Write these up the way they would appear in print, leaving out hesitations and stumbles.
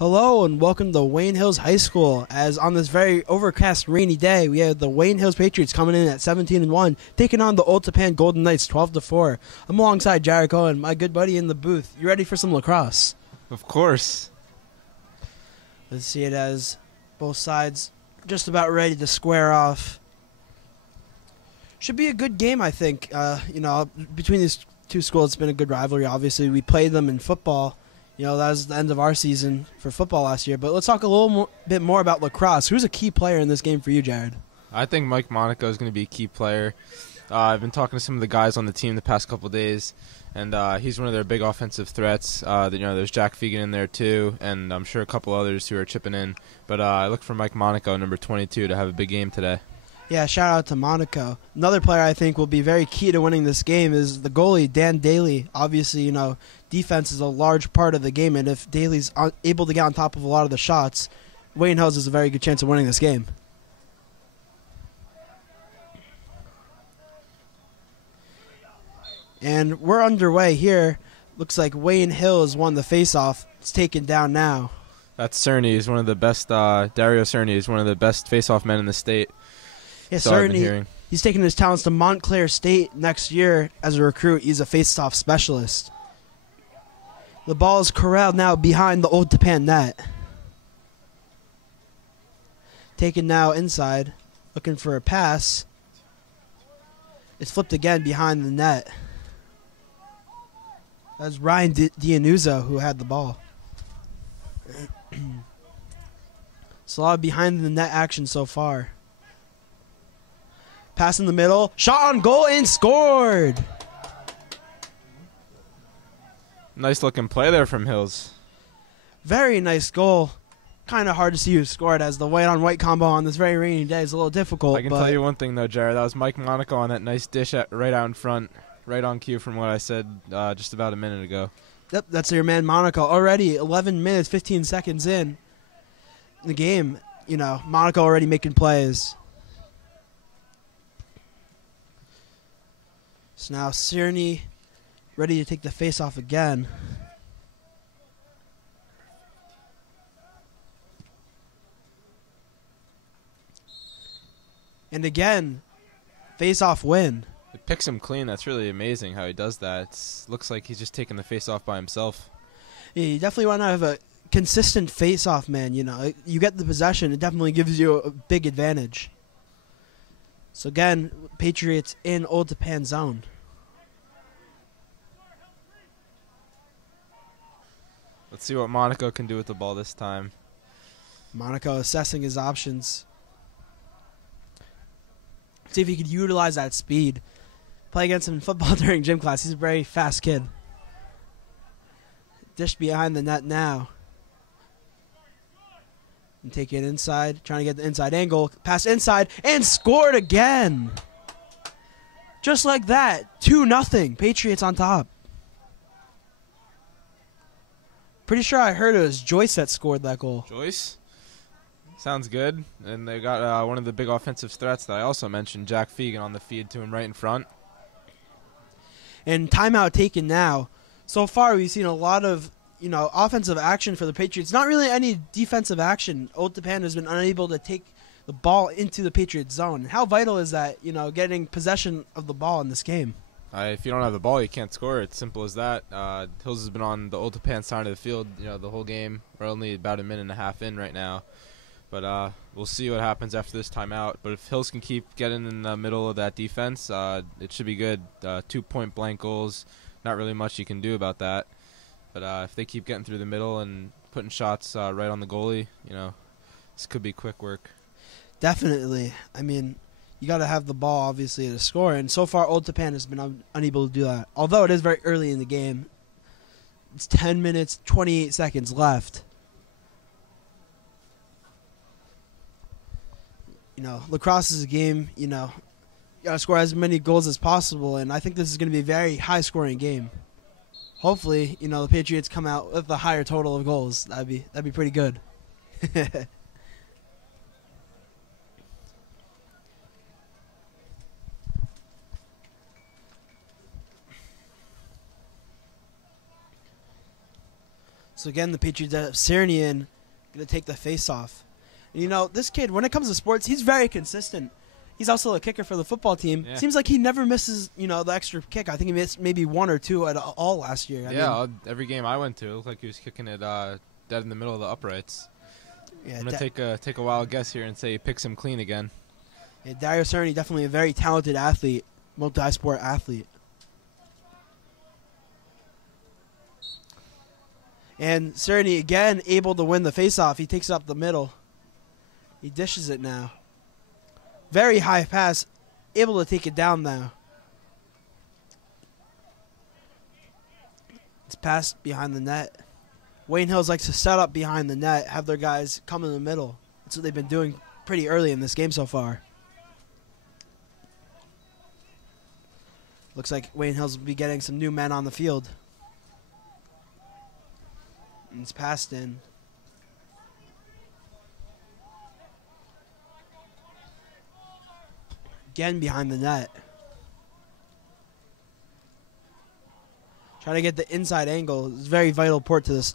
Hello and welcome to Wayne Hills High School. As on this very overcast, rainy day, we have the Wayne Hills Patriots coming in at 17-1, taking on the Old Tappan Golden Knights 12-4. I'm alongside Jared Cohen, my good buddy in the booth. You ready for some lacrosse? Of course. Let's see it as both sides just about ready to square off. Should be a good game, I think. Between these two schools, it's been a good rivalry. Obviously, we played them in football. That was the end of our season for football last year. But let's talk a little bit more about lacrosse. Who's a key player in this game for you, Jared? I think Mike Monaco is going to be a key player. I've been talking to some of the guys on the team the past couple of days, and he's one of their big offensive threats. There's Jack Fegan in there too, and I'm sure a couple others who are chipping in. But I look for Mike Monaco, number 22, to have a big game today. Yeah, shout out to Monaco. Another player I think will be very key to winning this game is the goalie, Dan Daly. Obviously, defense is a large part of the game, and if Daly's able to get on top of a lot of the shots, Wayne Hills has a very good chance of winning this game. And we're underway here. Looks like Wayne Hills won the face-off. It's taken down now. That's Cerny. He's one of the best. Dario Cerny is one of the best face-off men in the state. Yes, Cerny. He's taking his talents to Montclair State next year as a recruit. He's a face-off specialist. The ball is corralled now behind the Old Tappan net. Taken now inside, looking for a pass. It's flipped again behind the net. That's Ryan Dianuzzo who had the ball. It's a lot of behind the net action so far. Pass in the middle, shot on goal and scored. Nice looking play there from Hills. Very nice goal. Kind of hard to see who scored, as the white-on-white combo on this very rainy day is a little difficult. I can tell you one thing though, Jared. That was Mike Monaco on that nice dish right out in front, right on cue from what I said just about a minute ago. Yep, that's your man Monaco. Already 11 minutes, 15 seconds in the game. Monaco already making plays. So now Cerny ready to take the face-off again. And again, face-off win. It picks him clean. That's really amazing how he does that. Looks like he's just taking the face-off by himself. Yeah, you definitely want to have a consistent face-off, man. You get the possession, it definitely gives you a big advantage. So again, Patriots in Old Tappan zone. Let's see what Monaco can do with the ball this time. Monaco assessing his options. See if he could utilize that speed. Play against him in football during gym class. He's a very fast kid. Dish behind the net now. And take it inside. Trying to get the inside angle. Pass inside and scored again. Just like that. 2-0. Patriots on top. Pretty sure I heard it was Joyce that scored that goal. Joyce? Sounds good. And they got one of the big offensive threats that I also mentioned, Jack Fegan, on the feed to him right in front. And timeout taken now. So far, we've seen a lot of offensive action for the Patriots. Not really any defensive action. Old Tappan has been unable to take the ball into the Patriots zone. How vital is that, getting possession of the ball in this game? If you don't have the ball, you can't score. It's simple as that. Hills has been on the Old Tappan side of the field, the whole game. We're only about a minute and a half in right now. But we'll see what happens after this timeout. But if Hills can keep getting in the middle of that defense, it should be good. 2 point-blank goals, not really much you can do about that. But if they keep getting through the middle and putting shots right on the goalie, this could be quick work. Definitely. I mean, you got to have the ball, obviously, to score. And so far, Old Tappan has been unable to do that. Although it is very early in the game. It's 10 minutes, 28 seconds left. Lacrosse is a game, you got to score as many goals as possible. And I think this is going to be a very high-scoring game. Hopefully, the Patriots come out with a higher total of goals. That'd be pretty good. So again, the Patriots have Sirnian going to take the face-off. And, you know, this kid, when it comes to sports, he's very consistent. He's also a kicker for the football team. Yeah. Seems like he never misses, you know, the extra kick. I think he missed maybe 1 or 2 at all last year. I mean, every game I went to, it looked like he was kicking it dead in the middle of the uprights. Yeah, I'm gonna take a wild guess here and say he picks him clean again. Yeah, Dario Cerny, definitely a very talented athlete, multi-sport athlete. And Cerny again able to win the face-off. He takes it up the middle. He dishes it now. Very high pass, able to take it down now. It's passed behind the net. Wayne Hills likes to set up behind the net, have their guys come in the middle. That's what they've been doing pretty early in this game so far. Looks like Wayne Hills will be getting some new men on the field. And it's passed in. Again behind the net. Trying to get the inside angle. It's a very vital part to this.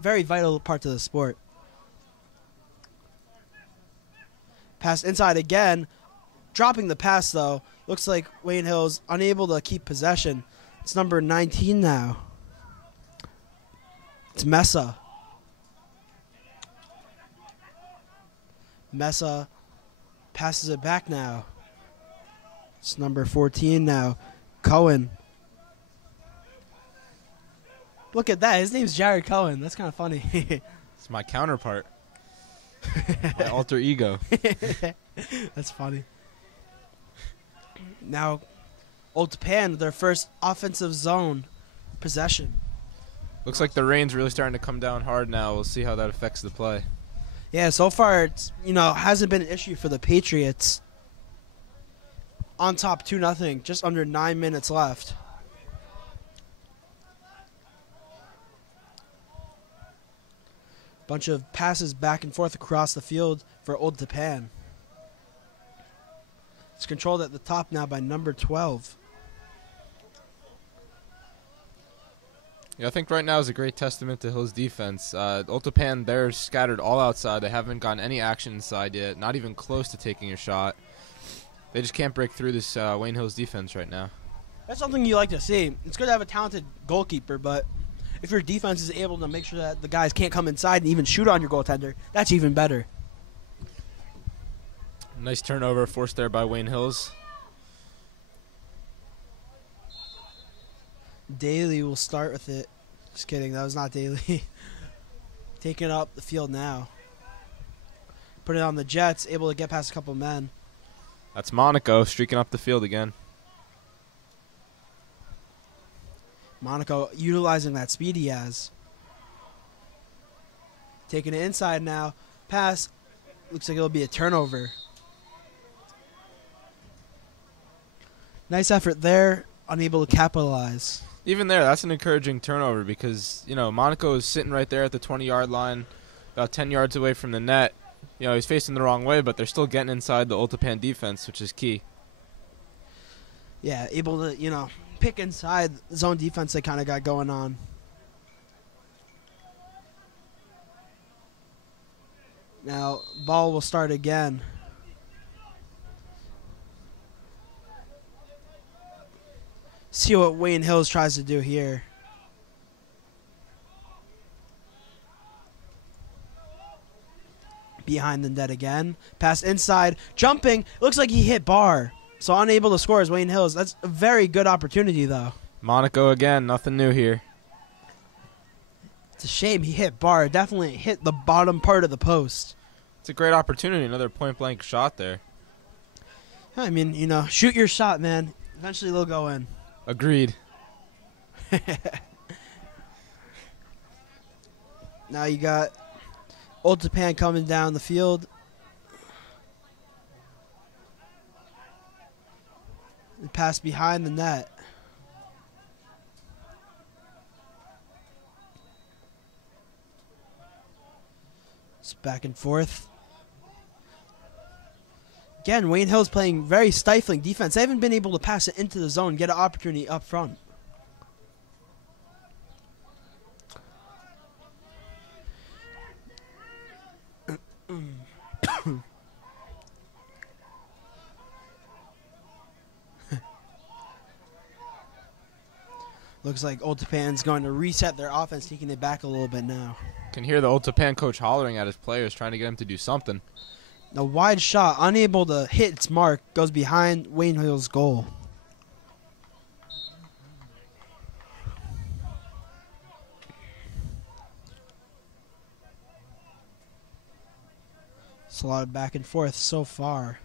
Very vital part to the sport. Pass inside again. Dropping the pass though. Looks like Wayne Hills unable to keep possession. It's number 19 now. It's Mesa. Mesa passes it back now. It's number 14 now. Cohen. Look at that. His name's Jared Cohen. That's kind of funny. It's my counterpart. My alter ego. That's funny. Now, Old Tappan, their first offensive zone possession. Looks like the rain's really starting to come down hard now. We'll see how that affects the play. Yeah, so far it's, you know, hasn't been an issue for the Patriots. On top 2-0, just under 9 minutes left. Bunch of passes back and forth across the field for Old Tappan. It's controlled at the top now by number 12. Yeah, I think right now is a great testament to Hill's defense. Old Tappan, they're scattered all outside. They haven't gotten any action inside yet, not even close to taking a shot. They just can't break through this Wayne Hills defense right now. That's something you like to see. It's good to have a talented goalkeeper, but if your defense is able to make sure that the guys can't come inside and even shoot on your goaltender, that's even better. Nice turnover forced there by Wayne Hills. Daly will start with it. Just kidding, that was not Daly. Taking up the field now. Put it on the Jets, able to get past a couple men. That's Monaco streaking up the field again. Monaco utilizing that speed he has. Taking it inside now. Pass. Looks like it'll be a turnover. Nice effort there. Unable to capitalize. Even there, that's an encouraging turnover because, you know, Monaco is sitting right there at the 20-yard line, about 10 yards away from the net. You know, he's facing the wrong way, but they're still getting inside the Old Tappan defense, which is key. Yeah, able to, you know, pick inside zone defense they kind of got going on. Now, ball will start again. See what Wayne Hills tries to do here. Behind the net again. Pass inside. Jumping. Looks like he hit bar. So unable to score is Wayne Hills. That's a very good opportunity, though. Monaco again. Nothing new here. It's a shame he hit bar. Definitely hit the bottom part of the post. It's a great opportunity. Another point-blank shot there. I mean, you know, shoot your shot, man. Eventually they'll go in. Agreed. Now you got Old Tappan coming down the field. And pass behind the net. It's back and forth. Again, Wayne Hill's playing very stifling defense. They haven't been able to pass it into the zone, get an opportunity up front. Looks like Old Tappan's going to reset their offense, taking it back a little bit now. Can hear the Old Tappan coach hollering at his players, trying to get him to do something. A wide shot, unable to hit its mark, goes behind Wayne Hill's goal. It's a lot of back and forth so far.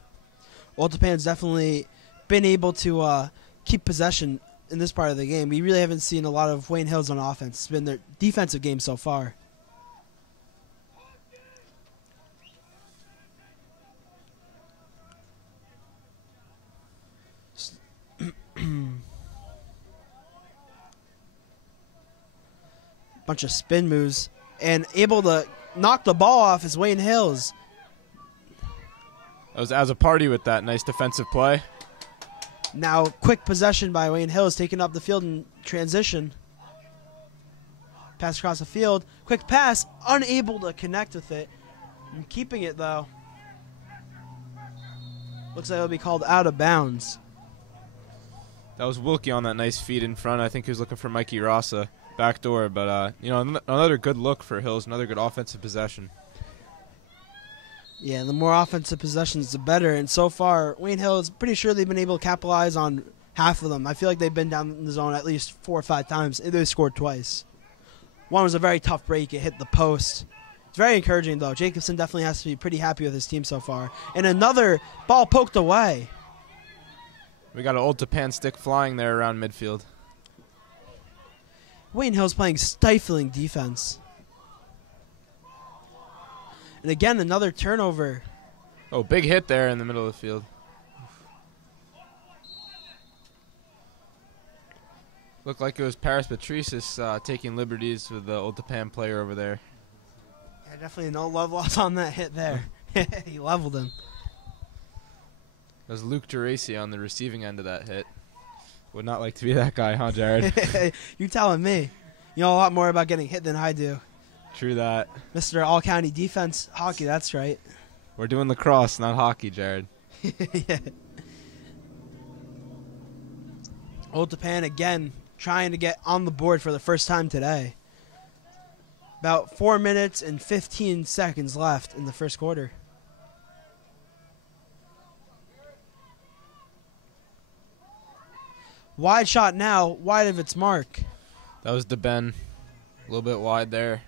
Old Tappan's definitely been able to keep possession in this part of the game. We really haven't seen a lot of Wayne Hills on offense. It's been their defensive game so far. Bunch of spin moves and able to knock the ball off is Wayne Hills. That was as a party with that nice defensive play. Now quick possession by Wayne Hills, taking up the field in transition. Pass across the field. Quick pass, unable to connect with it. And keeping it though. Looks like it'll be called out of bounds. That was Wilkie on that nice feed in front. I think he was looking for Mikey Rasa backdoor, but another good look for Hills, another good offensive possession. Yeah, the more offensive possessions, the better. And so far, Wayne Hills, pretty sure they've been able to capitalize on half of them. I feel like they've been down in the zone at least 4 or 5 times. They scored twice. One was a very tough break. It hit the post. It's very encouraging, though. Jacobson definitely has to be pretty happy with his team so far. And another ball poked away. We got an Old Tappan stick flying there around midfield. Wayne Hill's playing stifling defense. And again, another turnover. Oh, big hit there in the middle of the field. Looked like it was Paris Patrice's taking liberties with the Old Tappan player over there. Yeah, definitely no love lost on that hit there. He leveled him. That was Luke Geraci on the receiving end of that hit. Would not like to be that guy, huh, Jared? You telling me. You know a lot more about getting hit than I do. True that. Mr. All-County Defense Hockey, that's right. We're doing lacrosse, not hockey, Jared. Yeah. Old Tappan again trying to get on the board for the first time today. About 4 minutes and 15 seconds left in the first quarter. Wide shot now, wide of its mark. That was DeBen. A little bit wide there.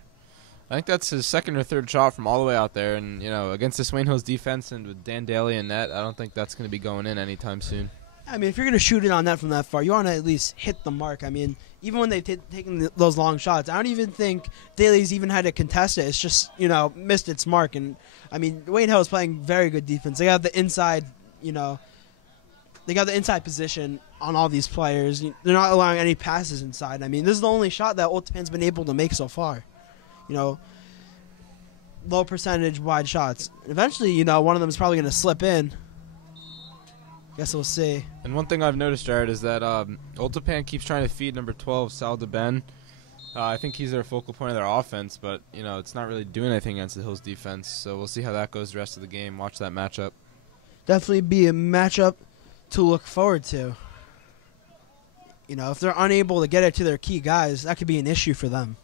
I think that's his second or third shot from all the way out there. And, against this Wayne Hills defense and with Dan Daly in net, I don't think that's going to be going in anytime soon. I mean, if you're going to shoot it on net from that far, you want to at least hit the mark. I mean, even when they've taken those long shots, I don't even think Daly's even had to contest it. It's just, missed its mark. And, I mean, Wayne Hill is playing very good defense. They got the inside, they got the inside position on all these players. They're not allowing any passes inside. I mean, this is the only shot that Old Tappan's been able to make so far. Low percentage wide shots. Eventually, one of them is probably going to slip in. Guess we'll see. And one thing I've noticed, Jared, is that Old Tappan keeps trying to feed number 12, Sal DeBen. I think he's their focal point of their offense, but, it's not really doing anything against the Hills defense. So we'll see how that goes the rest of the game. Watch that matchup. Definitely be a matchup to look forward to. If they're unable to get it to their key guys, that could be an issue for them.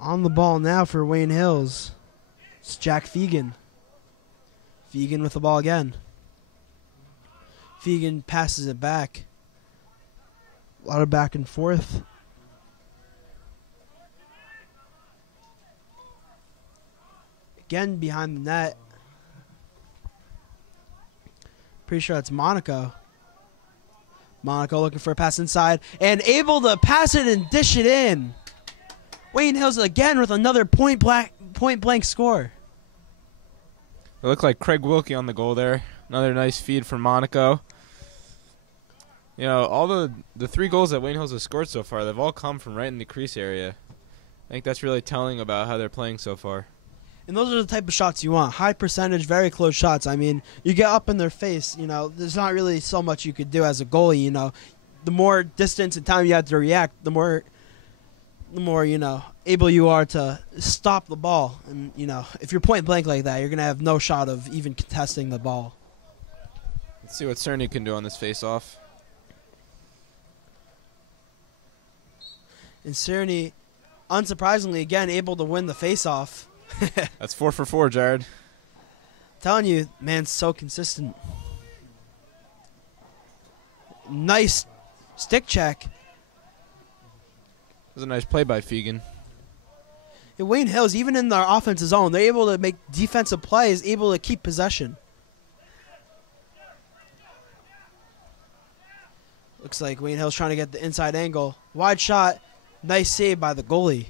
On the ball now for Wayne Hills. It's Jack Fegan. Fegan with the ball again. Fegan passes it back. A lot of back and forth. Again behind the net. Pretty sure it's Monaco. Monaco looking for a pass inside and able to pass it and dish it in. Wayne Hills again with another point blank score. It looked like Craig Wilkie on the goal there. Another nice feed from Monaco. All the 3 goals that Wayne Hills has scored so far, they've all come from right in the crease area. I think that's really telling about how they're playing so far. And those are the type of shots you want. High percentage, very close shots. I mean, you get up in their face, there's not really so much you could do as a goalie, The more distance and time you have to react, the more able you are to stop the ball. And, if you're point blank like that, you're going to have no shot of even contesting the ball. Let's see what Cerny can do on this face-off. And Cerny, unsurprisingly, again, able to win the face-off. That's 4 for 4, Jared. Telling you, man's so consistent. Nice stick check. It was a nice play by Fegan. And Wayne Hills, even in their offensive zone, they're able to make defensive plays, able to keep possession. Looks like Wayne Hills trying to get the inside angle. Wide shot. Nice save by the goalie.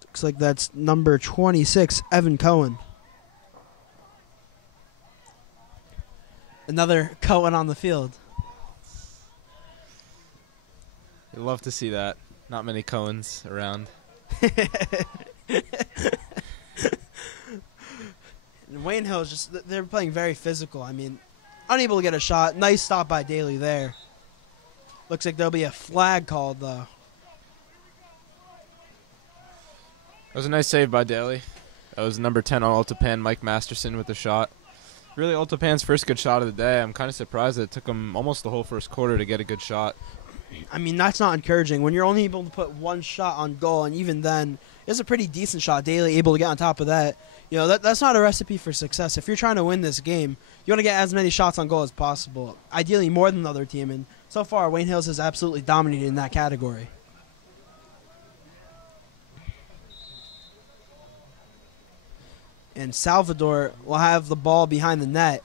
Looks like that's number 26, Evan Cohen. Another Cohen on the field. You'd love to see that. Not many Cohens around. And Wayne Hills, just they're playing very physical. I mean, unable to get a shot. Nice stop by Daly there. Looks like there'll be a flag called, though. That was a nice save by Daly. That was number 10 on Ultapan, Mike Masterson with the shot. Really, Ultapan's first good shot of the day. I'm kind of surprised that it took him almost the whole first quarter to get a good shot. I mean, that's not encouraging. When you're only able to put one shot on goal, and even then, it's a pretty decent shot. Daly able to get on top of that. You know, that's not a recipe for success. If you're trying to win this game, you want to get as many shots on goal as possible. Ideally, more than the other team. And so far, Wayne Hills has absolutely dominated in that category. And Salvador will have the ball behind the net.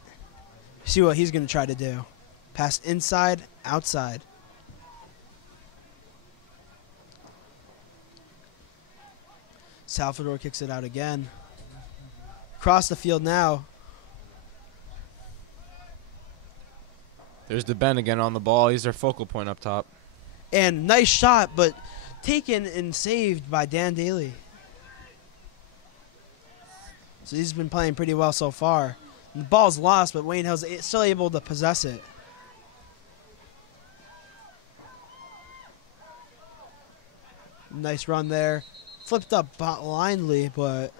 See what he's going to try to do. Pass inside, outside. Salvador kicks it out again. Across the field now. There's DeBen again on the ball. He's their focal point up top. And nice shot, but taken and saved by Dan Daly. So he's been playing pretty well so far. And the ball's lost, but Wayne Hills is still able to possess it. Nice run there. Flipped up blindly, but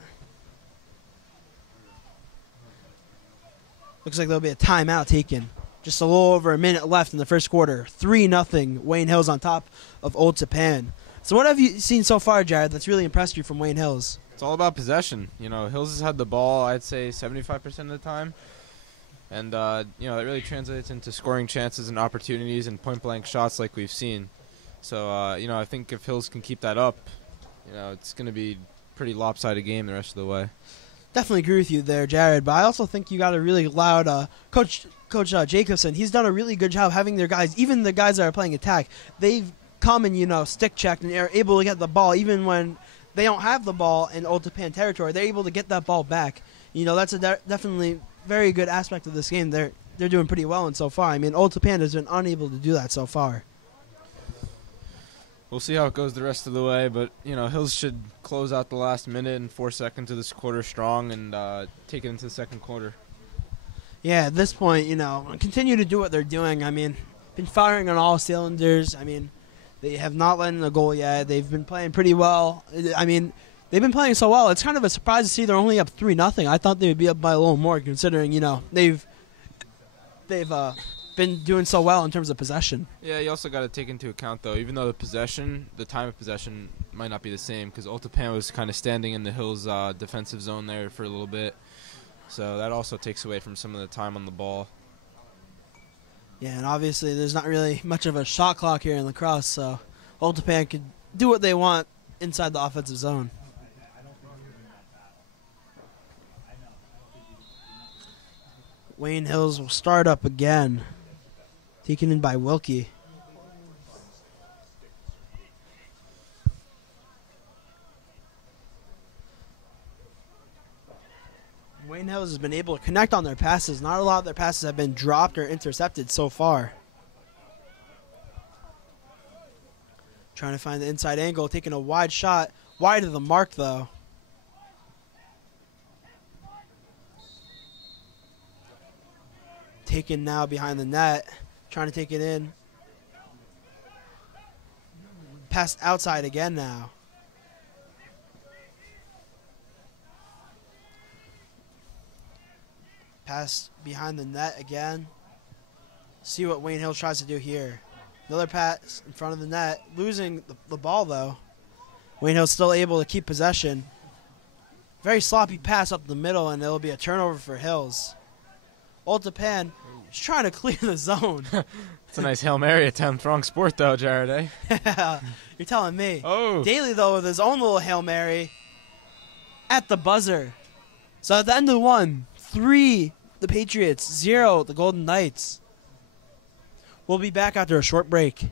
looks like there'll be a timeout taken. Just a little over a minute left in the first quarter. 3-0 Wayne Hills on top of Old Tappan. So what have you seen so far, Jared, that's really impressed you from Wayne Hills? It's all about possession. You know, Hills has had the ball, I'd say, 75% of the time. And, you know, that really translates into scoring chances and opportunities and point-blank shots like we've seen. So, you know, I think if Hills can keep that up, you know, it's going to be a pretty lopsided game the rest of the way. Definitely agree with you there, Jared. But I also think you got a really loud Coach Jacobson. He's done a really good job having their guys, even the guys that are playing attack, they've come and, you know, stick-checked and are able to get the ball even when they don't have the ball in Old Tappan territory. They're able to get that ball back. You know, that's a definitely very good aspect of this game. They're doing pretty well, and so far, I mean, Old Tappan has been unable to do that so far. We'll see how it goes the rest of the way, but, you know, Hills should close out the last minute and 4 seconds of this quarter strong and take it into the second quarter. Yeah, at this point, you know, continue to do what they're doing. I mean, been firing on all cylinders. I mean, they have not let in a goal yet. They've been playing pretty well. I mean, they've been playing so well. It's kind of a surprise to see they're only up 3-0. I thought they would be up by a little more, considering, you know, they've been doing so well in terms of possession. Yeah, you also got to take into account, though, even though the time of possession might not be the same, because Old Tappan was kind of standing in the Hills defensive zone there for a little bit. So that also takes away from some of the time on the ball. Yeah, and obviously there's not really much of a shot clock here in lacrosse, so Old Tappan could do what they want inside the offensive zone. Wayne Hills will start up again. Taken in by Wilkie. Wayne Hills has been able to connect on their passes. Not a lot of their passes have been dropped or intercepted so far. Trying to find the inside angle, taking a wide shot. Wide of the mark, though. Taken now behind the net. Trying to take it in. Pass outside again now. Pass pass behind the net again. See what Wayne Hills tries to do here. Another pass in front of the net. Losing the ball, though. Wayne Hills still able to keep possession. Very sloppy pass up the middle, and it'll be a turnover for Hills. Old Tappan is trying to clear the zone. It's a nice Hail Mary attempt. Wrong sport, though, Jared, eh? You're telling me. Oh. Daly, though, with his own little Hail Mary at the buzzer. So at the end of 1, 3, the Patriots, 0, the Golden Knights. We'll be back after a short break.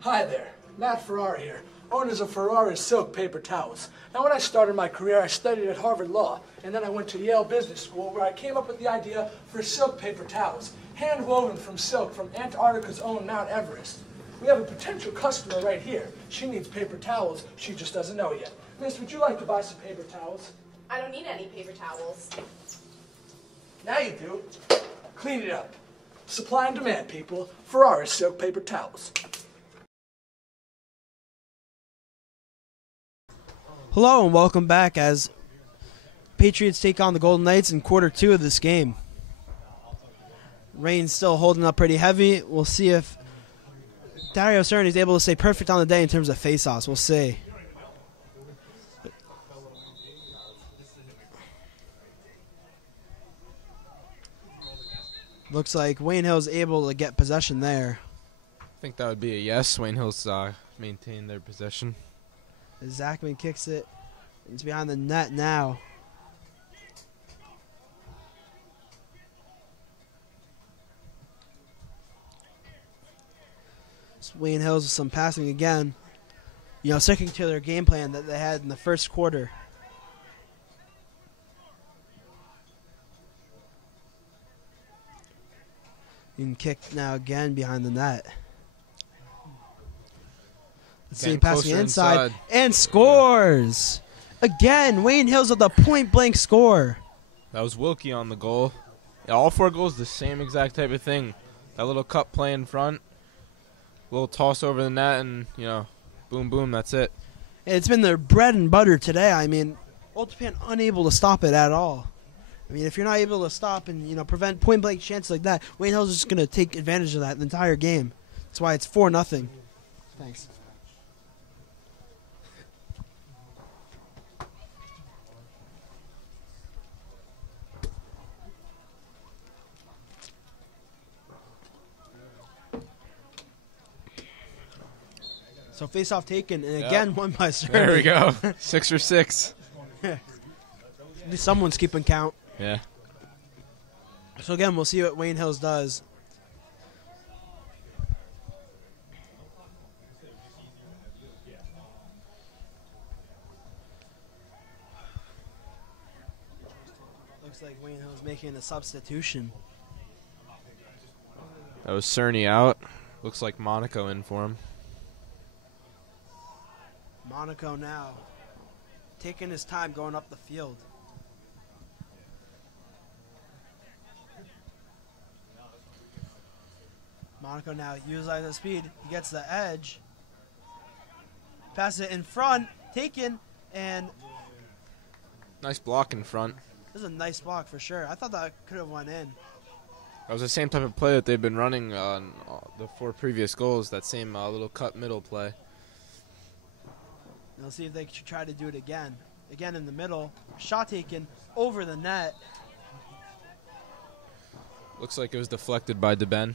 Hi there, Matt Ferrari here, owners of Ferrari Silk Paper Towels. Now when I started my career, I studied at Harvard Law, and then I went to Yale Business School where I came up with the idea for silk paper towels, hand-woven from silk from Antarctica's own Mount Everest. We have a potential customer right here. She needs paper towels, she just doesn't know yet. Miss, would you like to buy some paper towels? I don't need any paper towels. Now you do. Clean it up. Supply and demand, people. Ferrari Silk Paper Towels. Hello and welcome back as Patriots take on the Golden Knights in quarter 2 of this game. Rain's still holding up pretty heavy. We'll see if Dario Cerny is able to stay perfect on the day in terms of face-offs. We'll see. Looks like Wayne Hill's able to get possession there. I think that would be a yes. Wayne Hills maintain their possession. Zachman kicks it. It's behind the net now. It's Wayne Hills with some passing again. You know, sticking to their game plan that they had in the first quarter. You can kick now again behind the net. Let's see him passing inside. And scores! Again, Wayne Hills with a point-blank score. That was Wilkie on the goal. Yeah, all 4 goals, the same exact type of thing. That little cup play in front, little toss over the net, and, you know, boom, boom, that's it. It's been their bread and butter today. I mean, Old Tappan unable to stop it at all. I mean, if you're not able to stop and, you know, prevent point-blank chances like that, Wayne Hills is just going to take advantage of that the entire game. That's why it's 4-0. Thanks. So face-off taken, and again won by Cerny. There we go. 6 for 6. Someone's keeping count. Yeah. So again, we'll see what Wayne Hills does. Looks like Wayne Hills making a substitution. That was Cerny out. Looks like Monaco in for him. Monaco now taking his time going up the field. Monaco now utilizes the speed. He gets the edge. Pass it in front. Taken. And Nice block in front. this is a nice block for sure. I thought that could have went in. That was the same type of play that they've been running on the 4 previous goals, that same little cut middle play. We'll see if they should try to do it again. Again in the middle. Shot taken over the net. Looks like it was deflected by DeBen.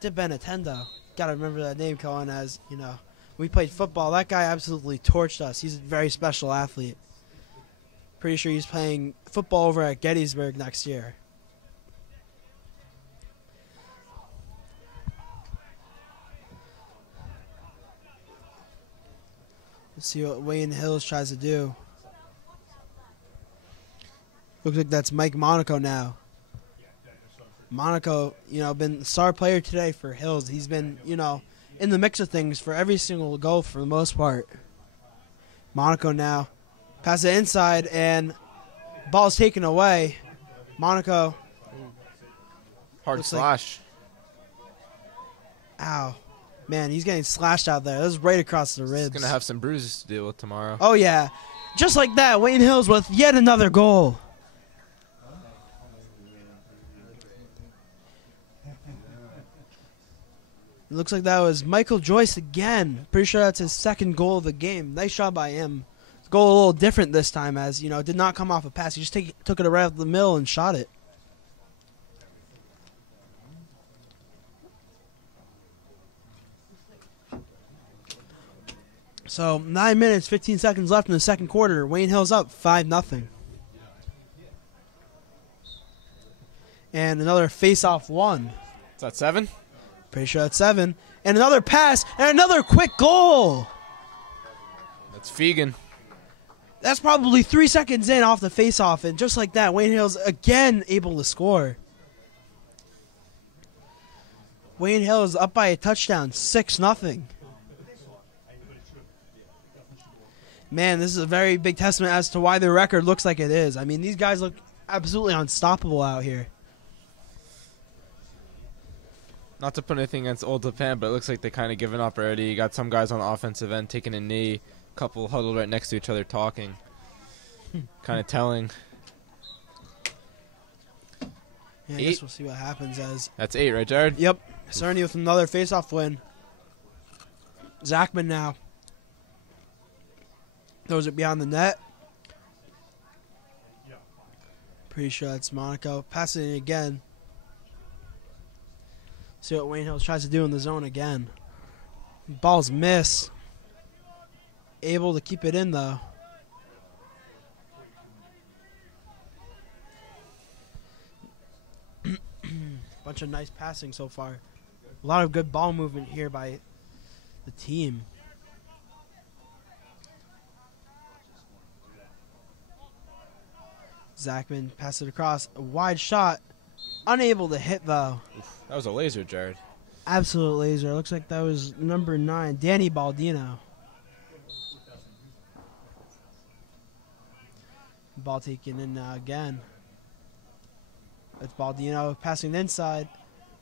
De Benetendo. Gotta remember that name, Cohen, as, you know, we played football. That guy absolutely torched us. He's a very special athlete. Pretty sure he's playing football over at Gettysburg next year. Let's see what Wayne Hills tries to do. Looks like that's Mike Monaco now. Monaco, you know, been the star player today for Hills. He's been, you know, in the mix of things for every single goal for the most part. Monaco now. Pass it inside, and ball's taken away. Monaco. Hard slash. Ow. Man, he's getting slashed out there. That was right across the ribs. He's going to have some bruises to deal with tomorrow. Oh, yeah. Just like that, Wayne Hills with yet another goal. It looks like that was Michael Joyce again. Pretty sure that's his second goal of the game. Nice shot by him. His goal a little different this time, as it did not come off a pass. He just took it right up the middle and shot it. So 9 minutes, 15 seconds left in the second quarter. Wayne Hills up 5-0. And another face-off one. Is that 7? Pretty sure that's 7. And another pass and another quick goal. That's Fegan. That's probably 3 seconds in off the face-off. And just like that, Wayne Hills again able to score. Wayne Hills up by a touchdown, 6-0. Man, this is a very big testament as to why their record looks like it is. I mean, these guys look absolutely unstoppable out here. Not to put anything against Old Tappan, but it looks like they kind of given up already. You got some guys on the offensive end taking a knee, a couple huddled right next to each other talking. Kind of telling. Yeah, I guess we'll see what happens as... That's 8, right, Jared? Yep. Cerny with another face-off win. Zachman now. Throws it beyond the net. Pretty sure that's Monaco. Passing it again. See what Wayne Hills tries to do in the zone again. Ball's missed. Able to keep it in, though. Bunch of nice passing so far. A lot of good ball movement here by the team. Zachman passes it across. A wide shot. Unable to hit, though. That was a laser, Jared. Absolute laser. Looks like that was number 9, Danny Baldino. Ball taken in now again. It's Baldino passing inside.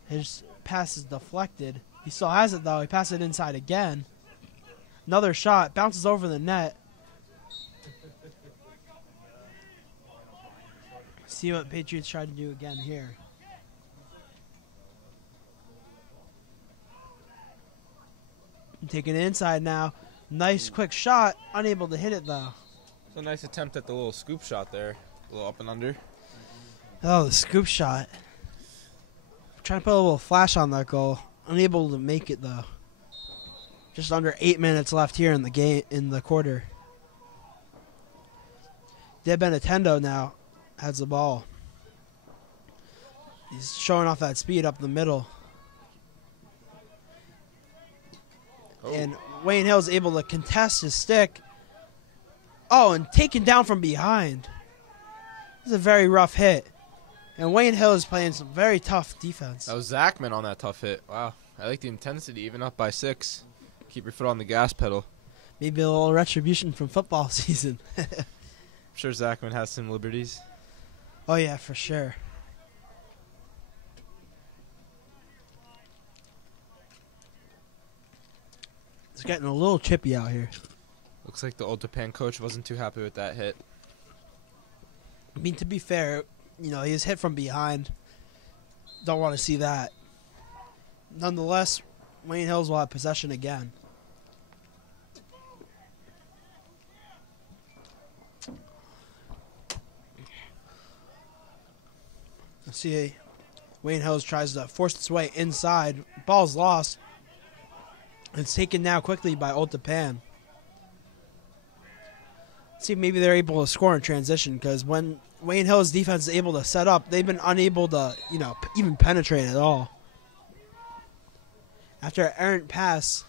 His pass is deflected. He still has it, though. He passes it inside again. Another shot. Bounces over the net. See what Patriots try to do again here. Taking it inside now. Nice quick shot. Unable to hit it, though. It's a nice attempt at the little scoop shot there. A little up and under. Oh, the scoop shot. Trying to put a little flash on that goal. Unable to make it, though. Just under 8 minutes left here in the game, in the quarter. De Benetendo now has the ball. He's showing off that speed up the middle. Oh. And Wayne Hill's able to contest his stick. Oh, and taken down from behind. This is a very rough hit. And Wayne Hill is playing some very tough defense. That was Zachman on that tough hit. Wow. I like the intensity, even up by 6. Keep your foot on the gas pedal. Maybe a little retribution from football season. I'm sure Zachman has some liberties. Oh, yeah, for sure. It's getting a little chippy out here. Looks like the Old Tappan coach wasn't too happy with that hit. I mean, to be fair, he was hit from behind. Don't want to see that. Nonetheless, Wayne Hills will have possession again. Let's see. Wayne Hills tries to force its way inside. Ball's lost. It's taken now quickly by Old Tappan. See if maybe they're able to score in transition, because when Wayne Hill's defense is able to set up, they've been unable to, even penetrate at all. After an errant pass,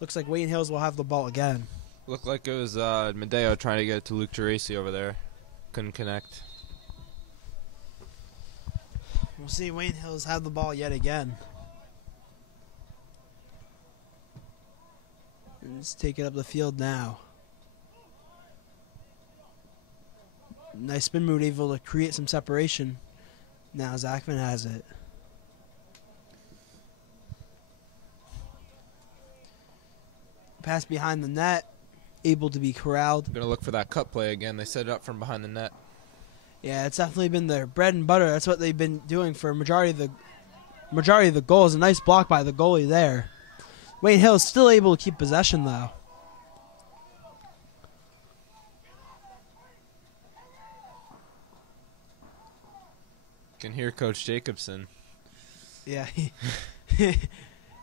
looks like Wayne Hills will have the ball again. Looked like it was Medeo trying to get it to Luke Geraci over there. Couldn't connect. We'll see Wayne Hills have the ball yet again. And let's take it up the field now. Nice spin move, able to create some separation. Now Zachman has it. Pass behind the net. able to be corralled. Gonna look for that cut play again. They set it up from behind the net. Yeah, it's definitely been their bread and butter. That's what they've been doing for majority of the goals. A nice block by the goalie there. Wayne Hill is still able to keep possession, though. Can hear Coach Jacobson. Yeah.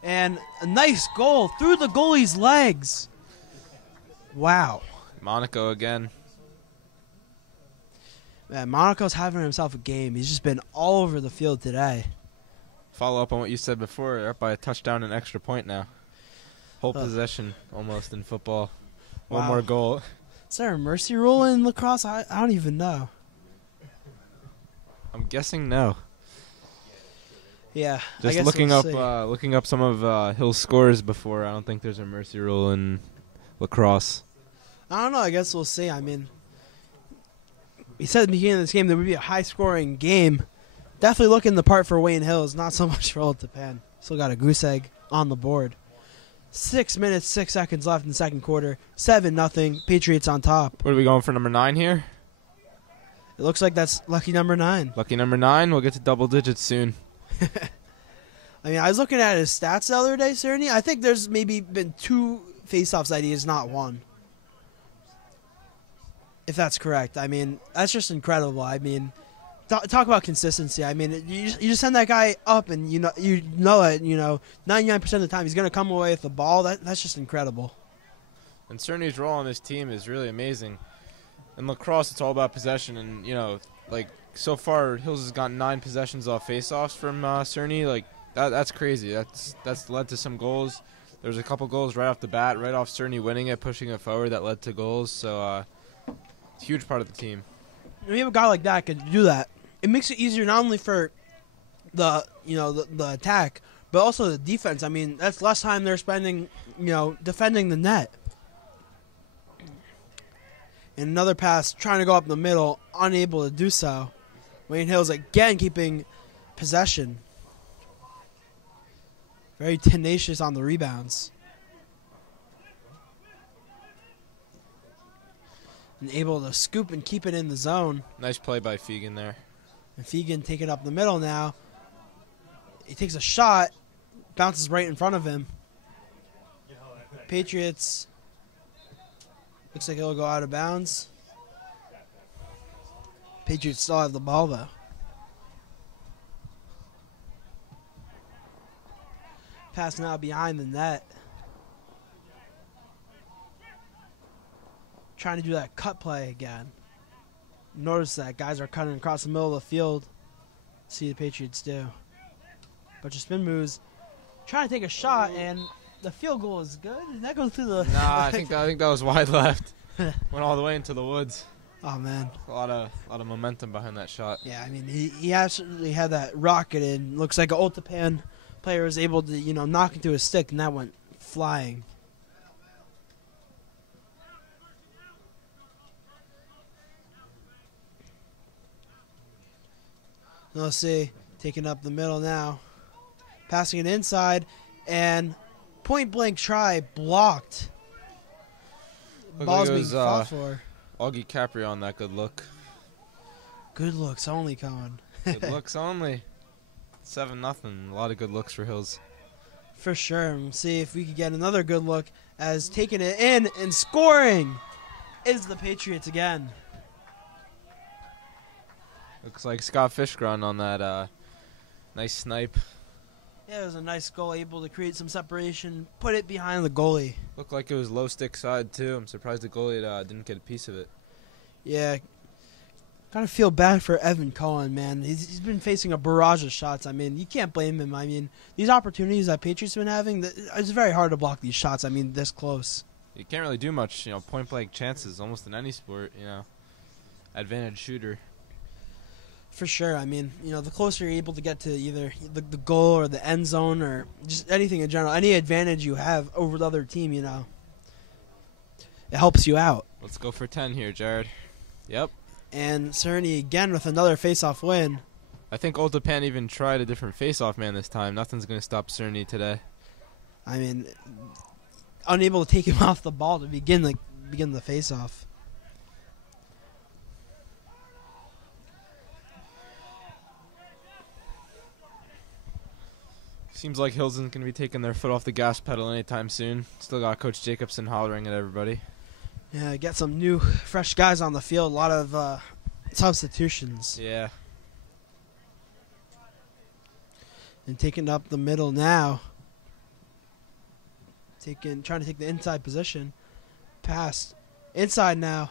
And a nice goal through the goalie's legs. Wow. Monaco again. Man, Monaco's having himself a game. He's just been all over the field today. Follow up on what you said before. They're up by a touchdown and extra point now. Whole possession almost in football. One Wow. more goal. Is there a mercy rule in lacrosse? I don't even know. I'm guessing no. Yeah. I Just guess looking we'll up see. looking up some of Hill's scores before. I don't think there's a mercy rule in lacrosse. I don't know. I guess we'll see. I mean, he said at the beginning of this game there would be a high-scoring game. Definitely looking the part for Wayne Hills, not so much for Old Tappan. Still got a goose egg on the board. 6 minutes, 6 seconds left in the second quarter. 7-0. Patriots on top. What are we going for, number 9 here? It looks like that's lucky number 9. Lucky number 9. We'll get to double digits soon. I mean, I was looking at his stats the other day, Cerny. I think there's maybe been 2 face-offs that he has not won. If that's correct. I mean, that's just incredible. I mean, talk about consistency. I mean, you just send that guy up, and you know it. 99% of the time he's going to come away with the ball. That's just incredible. And Cerny's role on this team is really amazing. In lacrosse, it's all about possession, and so far, Hills has gotten 9 possessions off face-offs from Cerny. Like that's crazy. That's led to some goals. There was a couple goals right off the bat, right off Cerny winning it, pushing it forward, that led to goals. So it's a huge part of the team. When you have a guy like that can do that, it makes it easier not only for the attack, but also the defense. I mean, that's less time they're spending, defending the net. And another pass, trying to go up the middle, unable to do so. Wayne Hills again keeping possession. Very tenacious on the rebounds. And able to scoop and keep it in the zone. Nice play by Fegan there. And Fegan taking up the middle now. He takes a shot, bounces right in front of him. Patriots. Looks like it'll go out of bounds. Patriots still have the ball, though. Pass now behind the net. Trying to do that cut play again. Notice that guys are cutting across the middle of the field. See the Patriots do. Bunch of spin moves. Trying to take a shot, and the field goal is good. Did that go through the... Nah, I think that was wide left. Went all the way into the woods. Oh, man. A lot of momentum behind that shot. Yeah, I mean, he absolutely had that rocket in. Looks like an Old Tappan player was able to, knock into his stick, and that went flying. Let's see. Taking up the middle now. Passing it inside, and point-blank try blocked. Looked Ball's like it being was, fought for. Augie Capri on that good look. Good looks only, Cohen. Good looks only. 7-0. A lot of good looks for Hills. For sure. We'll see if we can get another good look as taking it in and scoring is the Patriots again. Looks like Scott Fishgron on that nice snipe. Yeah, it was a nice goal, able to create some separation, put it behind the goalie. Looked like it was low stick side too. I'm surprised the goalie didn't get a piece of it. Yeah. Kind of feel bad for Evan Cohen, man. He's been facing a barrage of shots. I mean, you can't blame him. I mean, these opportunities that Patriots have been having, it's very hard to block these shots. I mean, this close. You can't really do much, point blank chances almost in any sport, Advantage shooter. For sure. I mean, the closer you're able to get to either the goal or the end zone or just anything in general, any advantage you have over the other team, it helps you out. Let's go for 10 here, Jared. Yep. And Cerny again with another face-off win. I think Old Tappan even tried a different face-off man this time. Nothing's going to stop Cerny today. I mean, unable to take him off the ball to begin begin the face-off. Seems like Hills isn't going to be taking their foot off the gas pedal anytime soon. Still got Coach Jacobson hollering at everybody. Yeah, get some new, fresh guys on the field. A lot of substitutions. Yeah. And taking up the middle now. Trying to take the inside position. Pass. Inside now.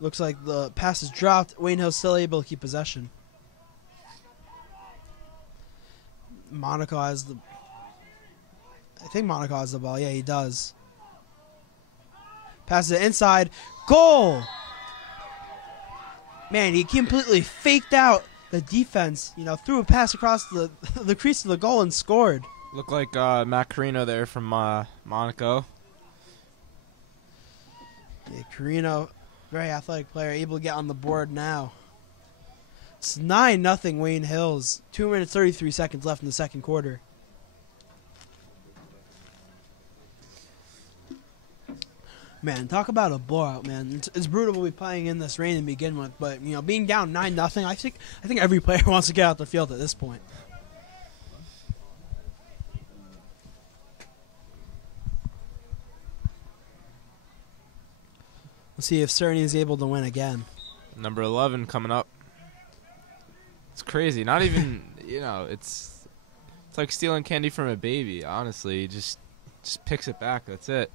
Looks like the pass is dropped. Wayne Hill's still able to keep possession. Monaco has the... I think Monaco has the ball. Yeah, he does. Passes it inside. Goal! Man, he completely faked out the defense. You know, threw a pass across the crease of the goal and scored. Looked like Matt Carino there from Monaco. Yeah, Carino, very athletic player, able to get on the board now. It's 9-0 Wayne Hills. 2 minutes 33 seconds left in the second quarter. Man, talk about a blowout, man. It's brutal to be playing in this rain to begin with, but you know, being down 9-0, I think every player wants to get out the field at this point. Let's see if Cerny is able to win again. Number 11 coming up. It's crazy. Not even, you know, it's like stealing candy from a baby, honestly. He just picks it back. That's it.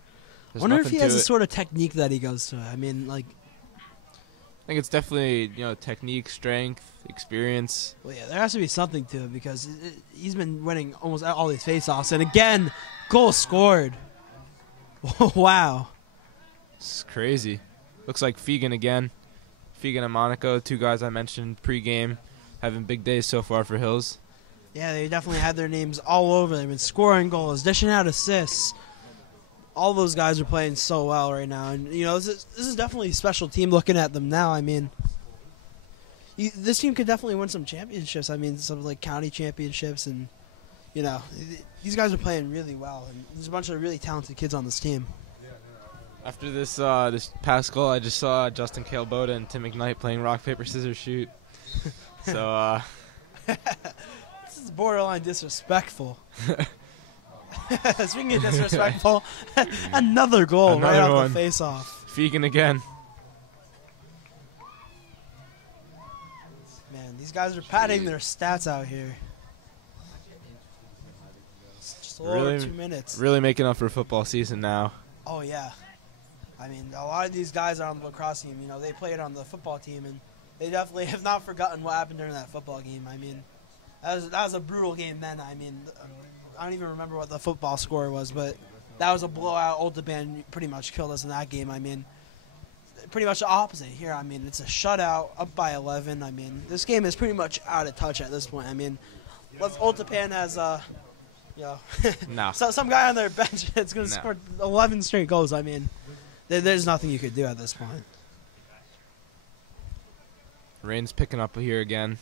I wonder if he has a sort of technique that he goes to. I mean, like... I think it's definitely, you know, technique, strength, experience. Well, yeah, there has to be something to it because he's been winning almost all these faceoffs. And again, goal scored. Wow. It's crazy. Looks like Fegan again. Fegan and Monaco, two guys I mentioned pre-game, having big days so far for Hills. Yeah, they definitely had their names all over. They've been scoring goals, dishing out assists. All those guys are playing so well right now. And, you know, this is definitely a special team looking at them now. I mean, this team could definitely win some championships. I mean, some, like, county championships. And, you know, these guys are playing really well. And there's a bunch of really talented kids on this team. After this past goal, I just saw Justin Kaleboda and Tim McKnight playing rock, paper, scissors, shoot. So, this is borderline disrespectful. Speaking of disrespectful, another goal right off the face-off. Fegan again. Man, these guys are padding their stats out here. It's just a little over 2 minutes. Really making up for football season now. Oh, yeah. I mean, a lot of these guys are on the lacrosse team. You know, they played on the football team, and they definitely have not forgotten what happened during that football game. I mean, that was a brutal game then. I mean, I don't even remember what the football score was, but that was a blowout. Old Tappan pretty much killed us in that game. I mean, pretty much the opposite here. I mean, it's a shutout, up by 11. I mean, this game is pretty much out of touch at this point. I mean, Old Tappan has, you know, no. some guy on their bench that's going to score 11 straight goals. I mean, there's nothing you could do at this point. Rain's picking up here again.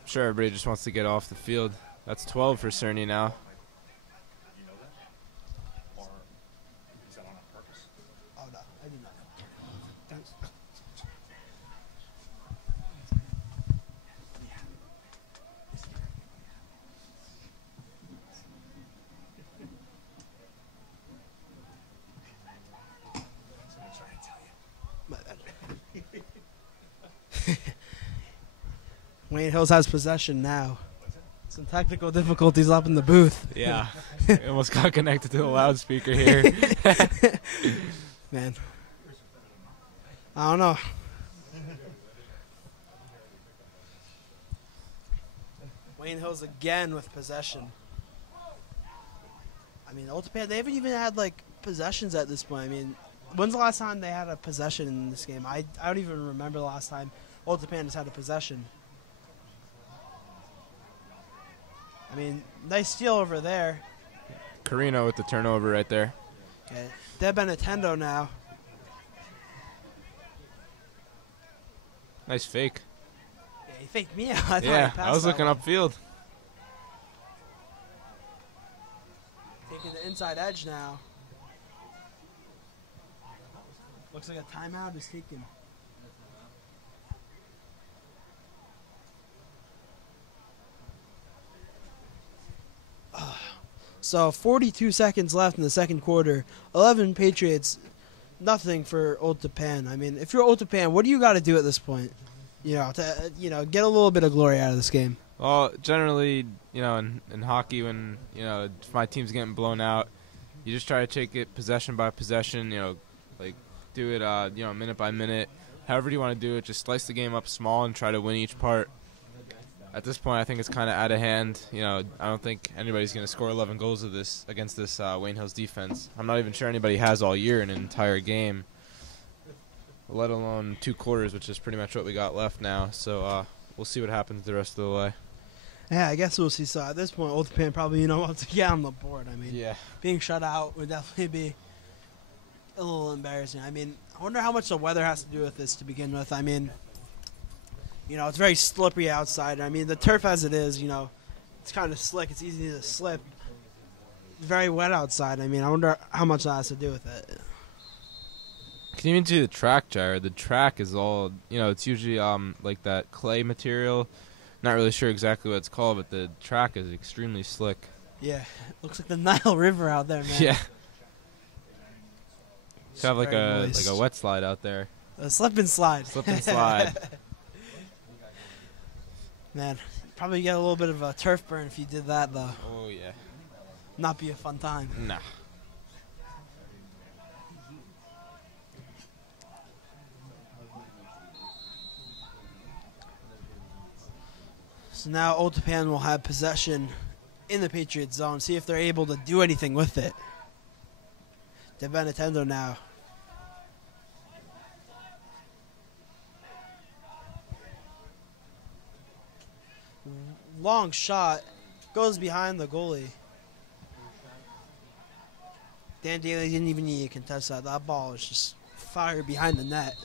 I'm sure everybody just wants to get off the field. That's 12 for Cerny now. Oh, no, I do not. Wayne Hills has possession now. Some technical difficulties up in the booth. Yeah. Almost got connected to the loudspeaker here. Man. I don't know. Wayne Hills again with possession. I mean, Old Tappan, they haven't even had, like, possessions at this point. I mean, when's the last time they had a possession in this game? I don't even remember the last time Old Tappan has had a possession. I mean, nice steal over there. Carino with the turnover right there. Okay. Deb Benetendo now. Nice fake. Yeah, he faked me out. I was looking upfield. Taking the inside edge now. Looks like a timeout is taken. So 42 seconds left in the second quarter. 11 Patriots, nothing for Old Tappan. I mean, if you're Old Tappan, what do you got to do at this point? To get a little bit of glory out of this game. Well, generally, in hockey, when if my team's getting blown out, you just try to take it possession by possession. Do it minute by minute. However you want to do it, just slice the game up small and try to win each part. At this point, I think it's kind of out of hand. I don't think anybody's going to score 11 goals against this Wayne Hills defense. I'm not even sure anybody has all year in an entire game, let alone 2 quarters, which is pretty much what we got left now. So we'll see what happens the rest of the way. Yeah, I guess we'll see. So at this point, Old Tappan probably wants to get on the board. I mean, yeah, being shut out would definitely be a little embarrassing. I mean, I wonder how much the weather has to do with this to begin with. I mean, it's very slippery outside. I mean, the turf as it is, it's kind of slick. It's easy to slip. It's very wet outside. I mean, I wonder how much that has to do with it. Can you even see the track, Jared? The track is all, it's usually like that clay material. Not really sure exactly what it's called, but the track is extremely slick. Yeah, it looks like the Nile River out there, man. Yeah. It's have like a wet slide out there. A slip and slide. Slip and slide. Man, probably get a little bit of a turf burn if you did that, though. Oh, yeah. Not be a fun time. Nah. So now Old Tappan will have possession in the Patriots zone. See if they're able to do anything with it. De Benetendo now. Long shot. Goes behind the goalie. Dan Daly didn't even need to contest that. That ball was just fired behind the net.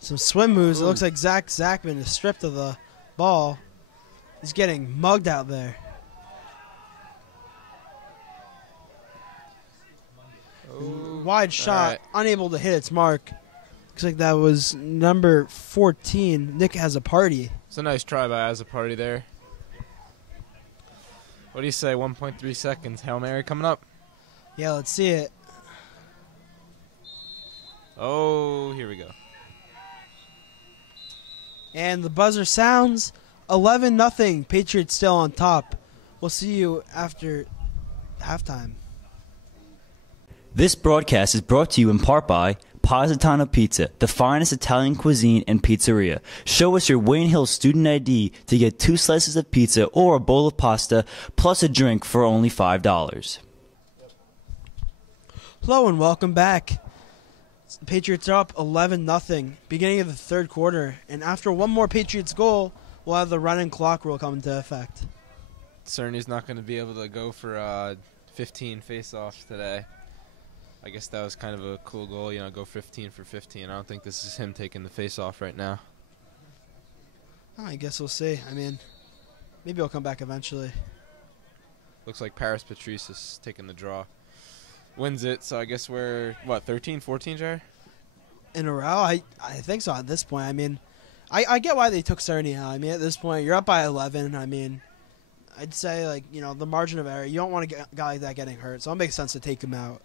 Some swim moves. Ooh. It looks like Zach Zachman is stripped of the ball. He's getting mugged out there. Ooh. Wide shot, right. Unable to hit its mark. Looks like that was number 14. Nick has a party. It's a nice try by Has a Party there. What do you say? 1.3 seconds. Hail Mary coming up. Yeah, let's see it. Oh, here we go. And the buzzer sounds. 11-0. Patriots still on top. We'll see you after halftime. This broadcast is brought to you in part by Positano Pizza, the finest Italian cuisine and pizzeria. Show us your Wayne Hill student ID to get 2 slices of pizza or a bowl of pasta, plus a drink for only $5. Hello and welcome back. The Patriots are up 11-0, beginning of the third quarter. And after one more Patriots goal, we'll have the running clock rule come into effect. Cerny's not going to be able to go for 15 face-offs today. I guess that was kind of a cool goal, go 15 for 15. I don't think this is him taking the face-off right now. Oh, I guess we'll see. I mean, maybe he'll come back eventually. Looks like Paris Patrice is taking the draw. Wins it, so I guess we're, 13, 14, Jared? In a row? I think so at this point. I mean, I get why they took Cerny out. I mean, at this point, you're up by 11. I mean, I'd say, the margin of error, you don't want a guy like that getting hurt, so it makes sense to take him out,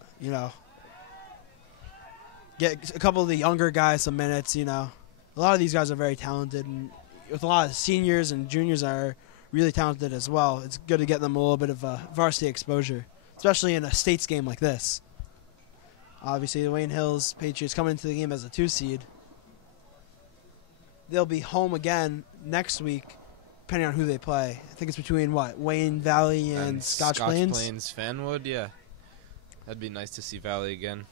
Get a couple of the younger guys some minutes, A lot of these guys are very talented, and with a lot of seniors and juniors that are really talented as well, it's good to get them a little bit of varsity exposure, especially in a states game like this. Obviously, the Wayne Hills Patriots coming into the game as a 2 seed. They'll be home again next week, depending on who they play. I think it's between, Wayne Valley and Scotch Plains? Scotch Plains, Fanwood, yeah. That'd be nice to see Valley again.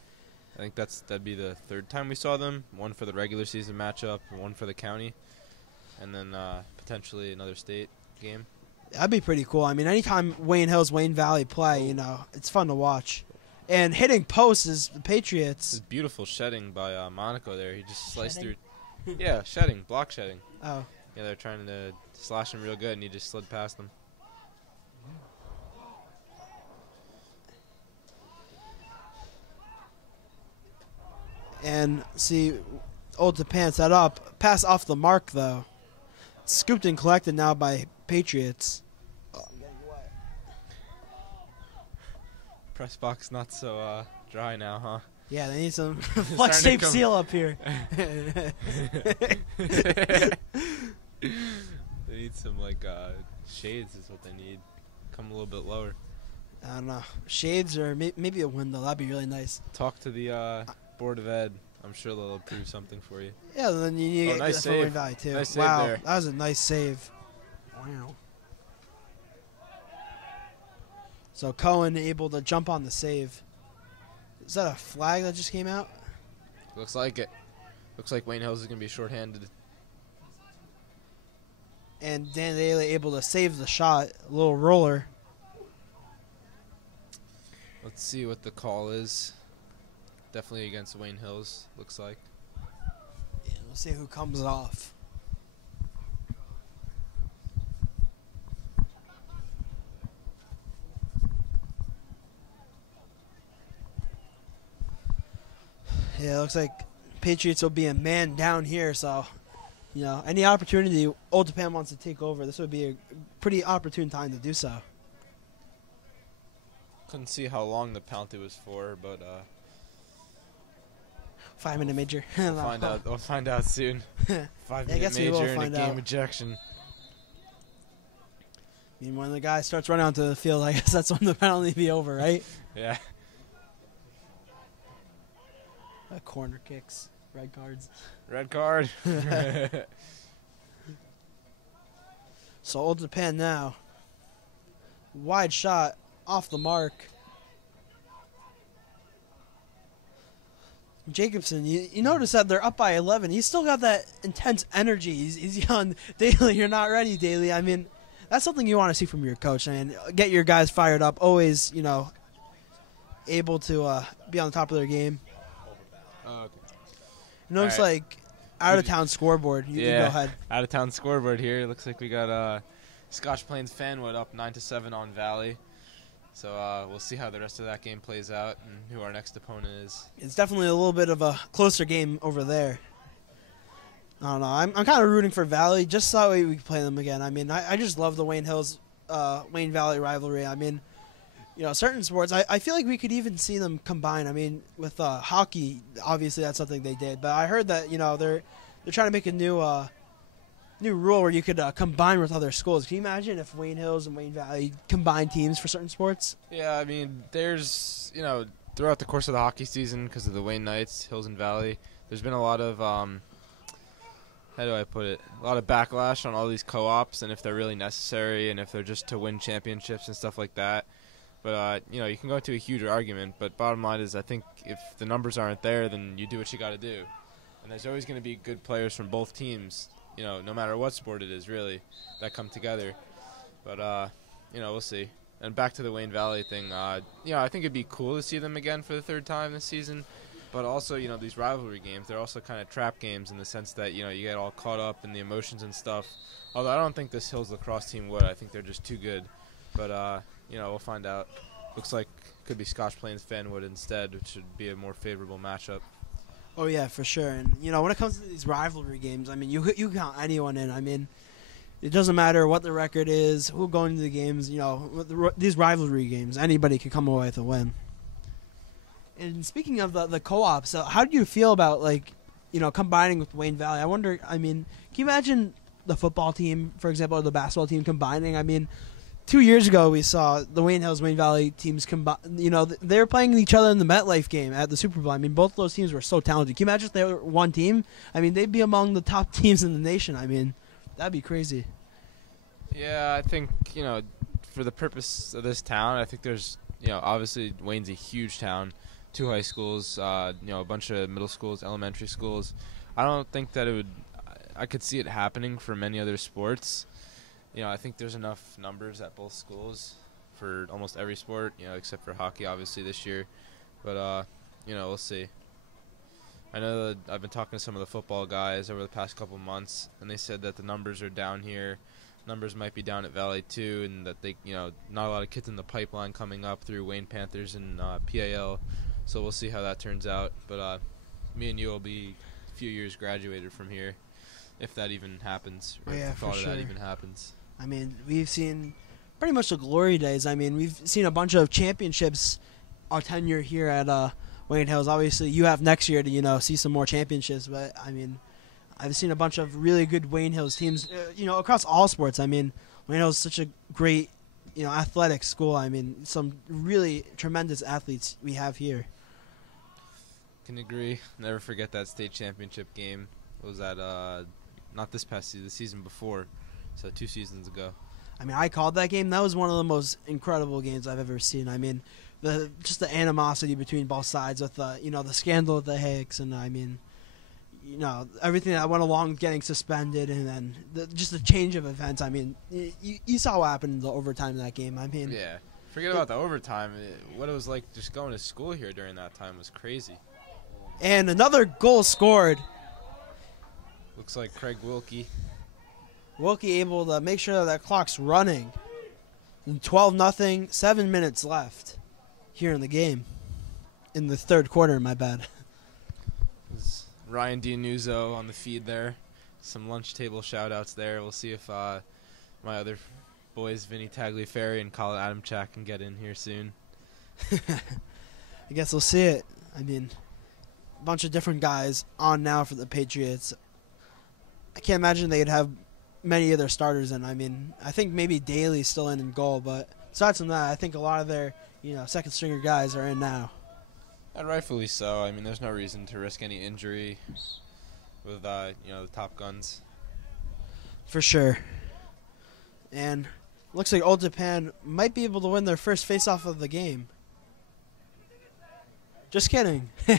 I think that'd be the 3rd time we saw them. 1 for the regular season matchup, 1 for the county, and then potentially another state game. That'd be pretty cool. I mean, anytime Wayne Hills, Wayne Valley play, it's fun to watch. And hitting posts is the Patriots. This beautiful shedding by Monaco there. He just sliced through. Yeah, shedding, block shedding. Oh. Yeah, they're trying to slash him real good, and he just slid past them. And see, Old Tappan set up. Pass off the mark, though. Scooped and collected now by Patriots. Oh, I'm getting wet. Press box not so dry now, huh? Yeah, they need some flex tape seal up here. They need some shades is what they need. Come a little bit lower. I don't know. Shades or maybe a window. That'd be really nice. Talk to the Board of Ed. I'm sure they'll approve something for you. Yeah, then you need to nice get that save. Valley too. Nice save wow, there. that was a nice save. Wow. So Cohen able to jump on the save. Is that a flag that just came out? Looks like it. Looks like Wayne Hills is going to be shorthanded. And Dan Daly able to save the shot. A little roller. Let's see what the call is. Definitely against Wayne Hills, looks like. Yeah, we'll see who comes off. Yeah, it looks like Patriots will be a man down here, so, any opportunity Old Tappan wants to take over, this would be a pretty opportune time to do so. Couldn't see how long the penalty was for, but 5-minute major. we'll find out. We'll find out soon. 5-minute guess we will major and a find game out. ejection. I mean, when the guy starts running onto the field, I guess that's when the penalty be over, right? Yeah. Corner kicks, red cards. Red card. So Old Tappan now. Wide shot off the mark. Jacobson, you notice that they're up by 11. He's still got that intense energy. He's yelling, Daly, you're not ready, Daly. I mean, that's something you want to see from your coach. I mean, get your guys fired up. Always, able to be on the top of their game. Okay. Looks All right. like out-of-town scoreboard. You go ahead. Out of town scoreboard here. Looks like we got Scotch Plains Fanwood up 9-7 on Valley. So we'll see how the rest of that game plays out and who our next opponent is. It's definitely a little bit of a closer game over there. I don't know. I'm kind of rooting for Valley just so we can play them again. I mean, I just love the Wayne Hills, Wayne Valley rivalry. I mean, certain sports, I feel like we could even see them combine. I mean, with hockey, obviously that's something they did. But I heard that, they're trying to make a new rule where you could combine with other schools. Can you imagine if Wayne Hills and Wayne Valley combine teams for certain sports? Yeah, I mean, there's, throughout the course of the hockey season, because of the Wayne Knights, Hills and Valley, there's been a lot of, how do I put it, a lot of backlash on all these co-ops and if they're really necessary and if they're just to win championships and stuff like that. But, you can go into a huge argument, but bottom line is I think if the numbers aren't there, then you do what you got to do. And there's always going to be good players from both teams, no matter what sport it is, really, that come together. But, we'll see. And back to the Wayne Valley thing, I think it'd be cool to see them again for the third time this season. But also, these rivalry games, they're also kind of trap games in the sense that, you get all caught up in the emotions and stuff. Although I don't think this Hills lacrosse team would. I think they're just too good. But, we'll find out. Looks like it could be Scotch Plains Fanwood instead, which should be a more favorable matchup. Oh, yeah, for sure. And, when it comes to these rivalry games, I mean, you count anyone in. I mean, it doesn't matter what the record is, who going to the games, these rivalry games, anybody can come away with a win. And speaking of the co-ops, how do you feel about, combining with Wayne Valley? I wonder, I mean, can you imagine the football team, for example, or the basketball team combining? I mean, 2 years ago we saw the Wayne Hills, Wayne Valley teams combine. They were playing each other in the MetLife game at the Super Bowl. I mean, both of those teams were so talented. Can you imagine if they were one team? I mean, they'd be among the top teams in the nation. I mean, that'd be crazy. Yeah, I think, for the purpose of this town, I think there's, obviously Wayne's a huge town. 2 high schools, a bunch of middle schools, elementary schools. I don't think that I could see it happening for many other sports. I think there's enough numbers at both schools for almost every sport, except for hockey, obviously, this year. But, we'll see. I know that I've been talking to some of the football guys over the past couple months, and they said that the numbers are down here. Numbers might be down at Valley, too, and that they, not a lot of kids in the pipeline coming up through Wayne Panthers and PAL. So we'll see how that turns out. But, me and you will be a few years graduated from here, if that even happens. Or Yeah, if the thought for of that sure. even happens. I mean, we've seen pretty much the glory days. I mean, we've seen a bunch of championships our tenure here at Wayne Hills. Obviously, you have next year to see some more championships. But I mean, I've seen a bunch of really good Wayne Hills teams. Across all sports. I mean, Wayne Hills is such a great athletic school. I mean, some really tremendous athletes we have here. Can agree. Never forget that state championship game. It was at not this past season, the season before, so 2 seasons ago. I mean, I called that game. That was one of the most incredible games I've ever seen. I mean, just the animosity between both sides with the scandal with the Hicks, and I mean, everything that went along with getting suspended, and then just the change of events. I mean, you saw what happened in the overtime in that game. I mean, Yeah. Forget about the overtime. What it was like just going to school here during that time was crazy. and another goal scored. Looks like Craig Wilkie. Wilkie able to make sure that clock's running. 12-0, 7 minutes left here in the game. In the third quarter, my bad. There's Ryan Dianuzzo on the feed there. Some lunch table shout-outs there. We'll see if my other boys, Vinny Tagliaferri and Colin Adamchak, can get in here soon. I guess we'll see it. I mean, a bunch of different guys on now for the Patriots. I can't imagine they'd have many of their starters in. I mean, I think maybe Daly's still in goal, but aside from that, I think a lot of their second stringer guys are in now. And rightfully so. I mean, there's no reason to risk any injury with the top guns. For sure. And looks like Old Japan might be able to win their first face-off of the game. Just kidding. I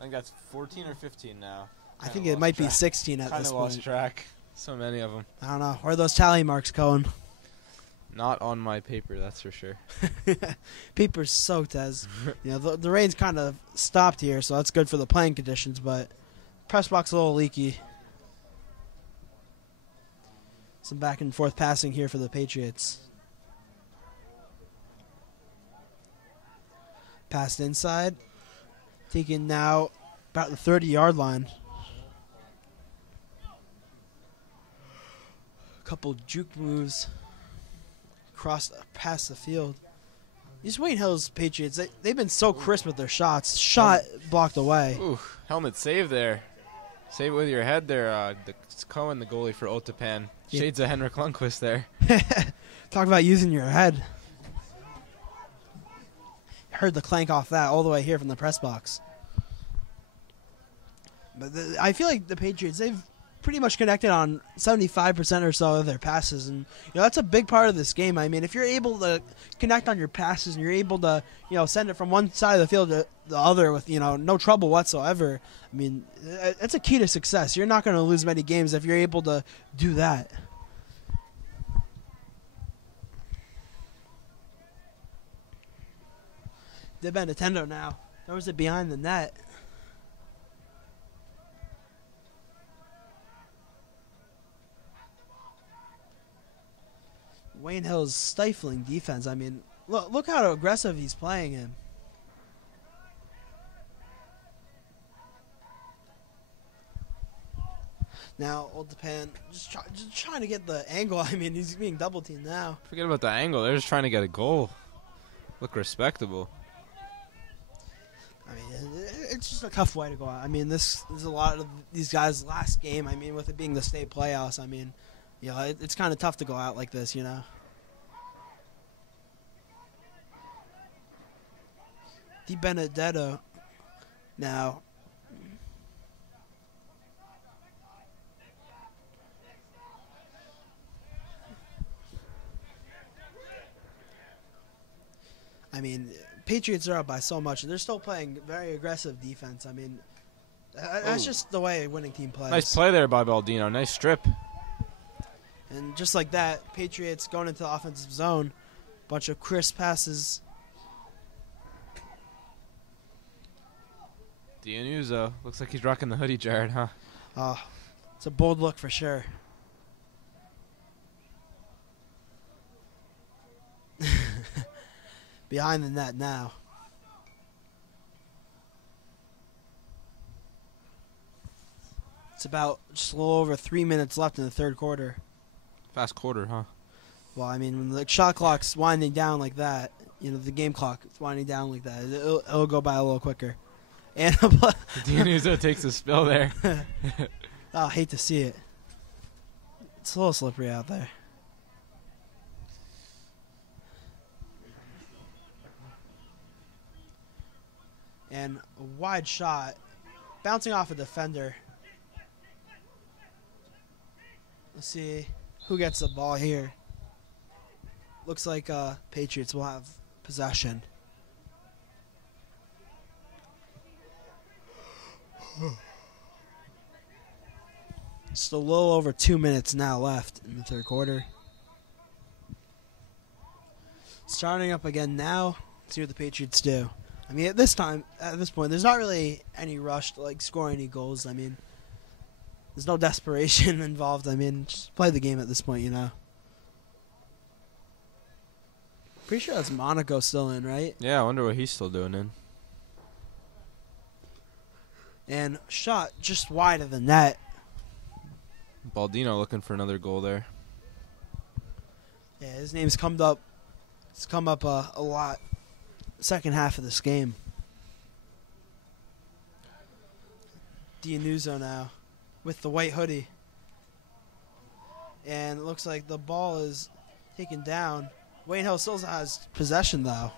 think that's 14 or 15 now. I think it might be 16 at Kind this of point. lost track. So many of them. I don't know. Where are those tally marks, Cohen? Not on my paper, that's for sure. Paper's soaked as the rain's kind of stopped here, so that's good for the playing conditions, but press box a little leaky. Some back and forth passing here for the Patriots. Passed inside. Taken now about the 30-yard line. Couple juke moves past the field. These Wayne Hills Patriots, they've been so crisp with their shots. Shot blocked away. Ooh, helmet save there. Save it with your head there. It's Cohen, the goalie for Otapan. Yeah. Shades of Henrik Lundqvist there. Talk about using your head. Heard the clank off that all the way here from the press box. But I feel like the Patriots, they've pretty much connected on 75% or so of their passes, and that's a big part of this game. I mean, if you're able to connect on your passes and you're able to send it from one side of the field to the other with no trouble whatsoever, I mean, that's a key to success. You're not going to lose many games if you're able to do that. De Benedetto now throws it behind the net. Wayne Hill's stifling defense. I mean, look how aggressive he's playing him. Now, Old Japan just trying to get the angle. I mean, he's being double teamed now. Forget about the angle. They're just trying to get a goal. Look respectable. I mean, it's just a tough way to go out. I mean, this is a lot of these guys' last game. I mean, with it being the state playoffs, I mean, it's kind of tough to go out like this, Di Benedetto now. I mean, Patriots are up by so much. They're still playing very aggressive defense. I mean, that's just the way a winning team plays. Nice play there by Baldino. Nice strip. And just like that, Patriots going into the offensive zone. Bunch of crisp passes. Dianuzzo. Looks like he's rocking the hoodie, Jared, huh? Oh, it's a bold look for sure. Behind the net now. It's about just a little over 3 minutes left in the third quarter. Fast quarter, huh? Well, I mean, when the shot clock's winding down like that, the game clock is winding down like that, it'll go by a little quicker. And Dianuzo takes a spill there. I hate to see it. It's a little slippery out there. And a wide shot, bouncing off a defender. Let's see who gets the ball here. Looks like Patriots will have possession. Just a little over 2 minutes now left in the third quarter. Starting up again now. Let's see what the Patriots do. I mean, at this point, there's not really any rush to score any goals. I mean, there's no desperation involved. I mean, just play the game at this point, Pretty sure that's Monaco still in, right? Yeah, I wonder what he's still doing in. And shot just wide of the net. Baldino looking for another goal there. Yeah, his name's come up. It's come up a lot. Second half of this game. Dianuzo now with the white hoodie. And it looks like the ball is taken down. Wayne Hill still has possession, though.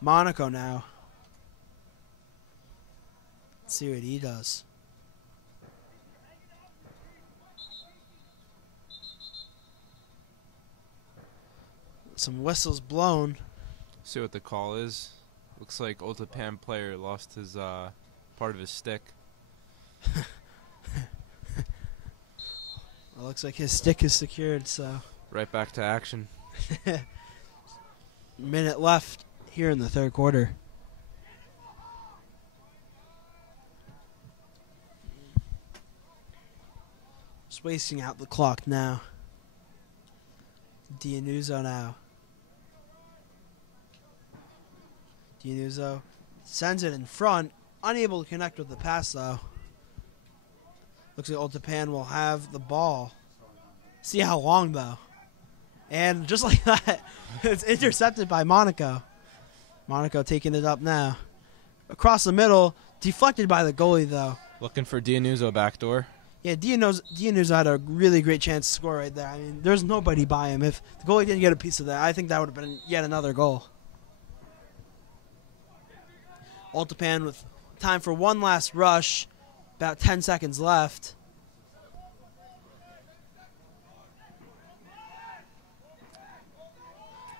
Monaco now. Let's see what he does. Some whistles blown. See what the call is. Looks like Ultapan player lost his part of his stick. It looks like his stick is secured, so. Right back to action. Minute left here in the third quarter. Just wasting out the clock now. Dianuzo now. Dianuzo sends it in front. Unable to connect with the pass, though. Looks like Ultapan will have the ball. See how long, though. And just like that, it's intercepted by Monaco. Monaco taking it up now. Across the middle, deflected by the goalie, though. Looking for Dianuzo backdoor. Yeah, Dianuzo had a really great chance to score right there. I mean, there's nobody by him. If the goalie didn't get a piece of that, I think that would have been yet another goal. Ultapan with time for one last rush. About 10 seconds left.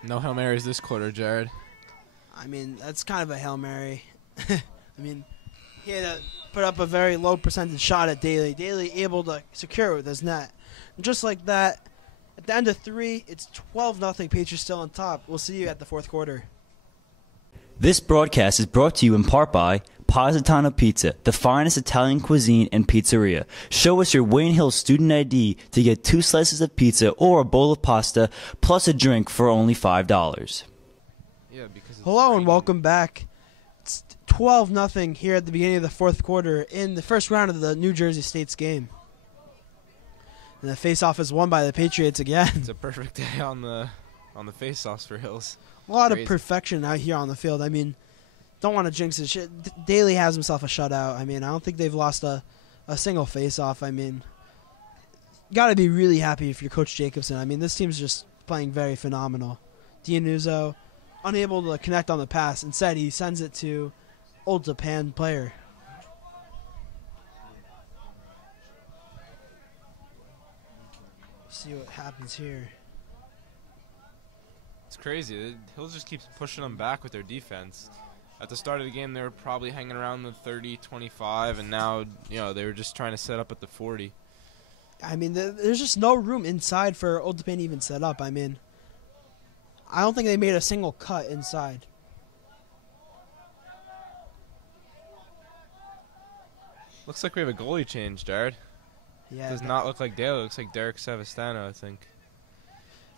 No Hail Marys this quarter, Jared. I mean, that's kind of a Hail Mary. I mean, he had to put up a very low percentage shot at Daly. Daly able to secure it with his net. And just like that, at the end of 3, it's 12-0. Patriots still on top. We'll see you at the fourth quarter. This broadcast is brought to you in part by Positano Pizza, the finest Italian cuisine and pizzeria. Show us your Wayne Hill student ID to get 2 slices of pizza or a bowl of pasta plus a drink for only $5. Yeah, because Hello and welcome back. It's 12-0 here at the beginning of the fourth quarter in the first round of the New Jersey State's game. And the face-off is won by the Patriots again. It's a perfect day on the face-offs for Hills. A lot Crazy. of perfection out here on the field. I mean, don't want to jinx it. Daly has himself a shutout. I mean, I don't think they've lost a single face-off. I mean, got to be really happy if you're Coach Jacobson. I mean, this team's just playing very phenomenal. Dianuzo, unable to connect on the pass. Instead, he sends it to Ultapan player. See what happens here. It's crazy. Hills just keeps pushing them back with their defense. At the start of the game, they were probably hanging around the 30-25, and now, they were just trying to set up at the 40. I mean, there's just no room inside for Ultapan to even set up. I mean, I don't think they made a single cut inside. Looks like we have a goalie change, Jared. Yeah, Does not look like Dale. It looks like Derek Savastano, I think.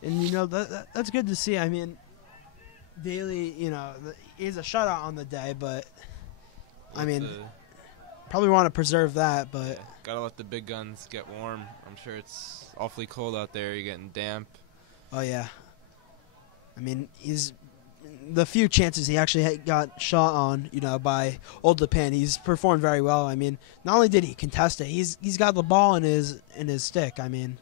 And, that's good to see. I mean, Daly, he has a shutout on the day, but, I mean, Probably want to preserve that, but Gotta let the big guns get warm. I'm sure it's awfully cold out there. You're getting damp. oh yeah. I mean, the few chances he actually got shot on, by Old Tappan, he's performed very well. I mean, not only did he contest it, he's got the ball in his stick. I mean,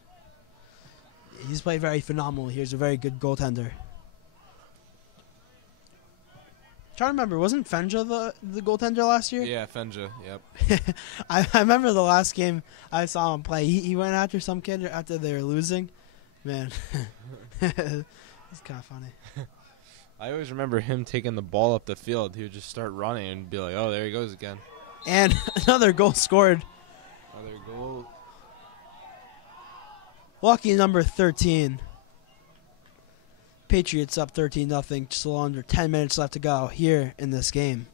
he's played very phenomenal. He's a very good goaltender. Trying to remember, wasn't Fenja the goaltender last year? Yeah, Fenja. Yep. I remember the last game I saw him play. He went after some kid after they were losing. Man, it's kind of funny. I always remember him taking the ball up the field. He would just start running and be like, "Oh, there he goes again." And another goal scored. Another goal. Lucky number 13. Patriots up 13-0. Just a little under 10 minutes left to go here in this game.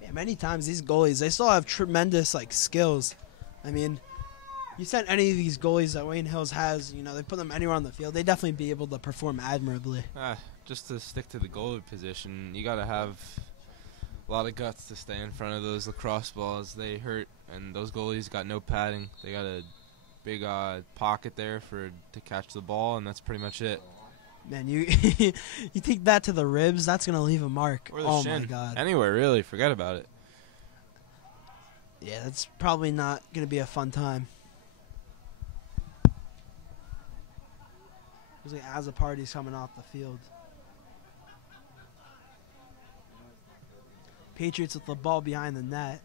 Yeah, many times these goalies, they still have tremendous skills. I mean, you send any of these goalies that Wayne Hills has, they put them anywhere on the field, they'd definitely be able to perform admirably. Just to stick to the goalie position, you got to have a lot of guts to stay in front of those lacrosse balls. They hurt, and those goalies got no padding. They got a big pocket there to catch the ball, and that's pretty much it. Man, you you take that to the ribs, that's going to leave a mark. Or the oh, shin. my God. Anywhere, really. Forget about it. Yeah, that's probably not going to be a fun time. Looks like as a party's coming off the field. Patriots with the ball behind the net.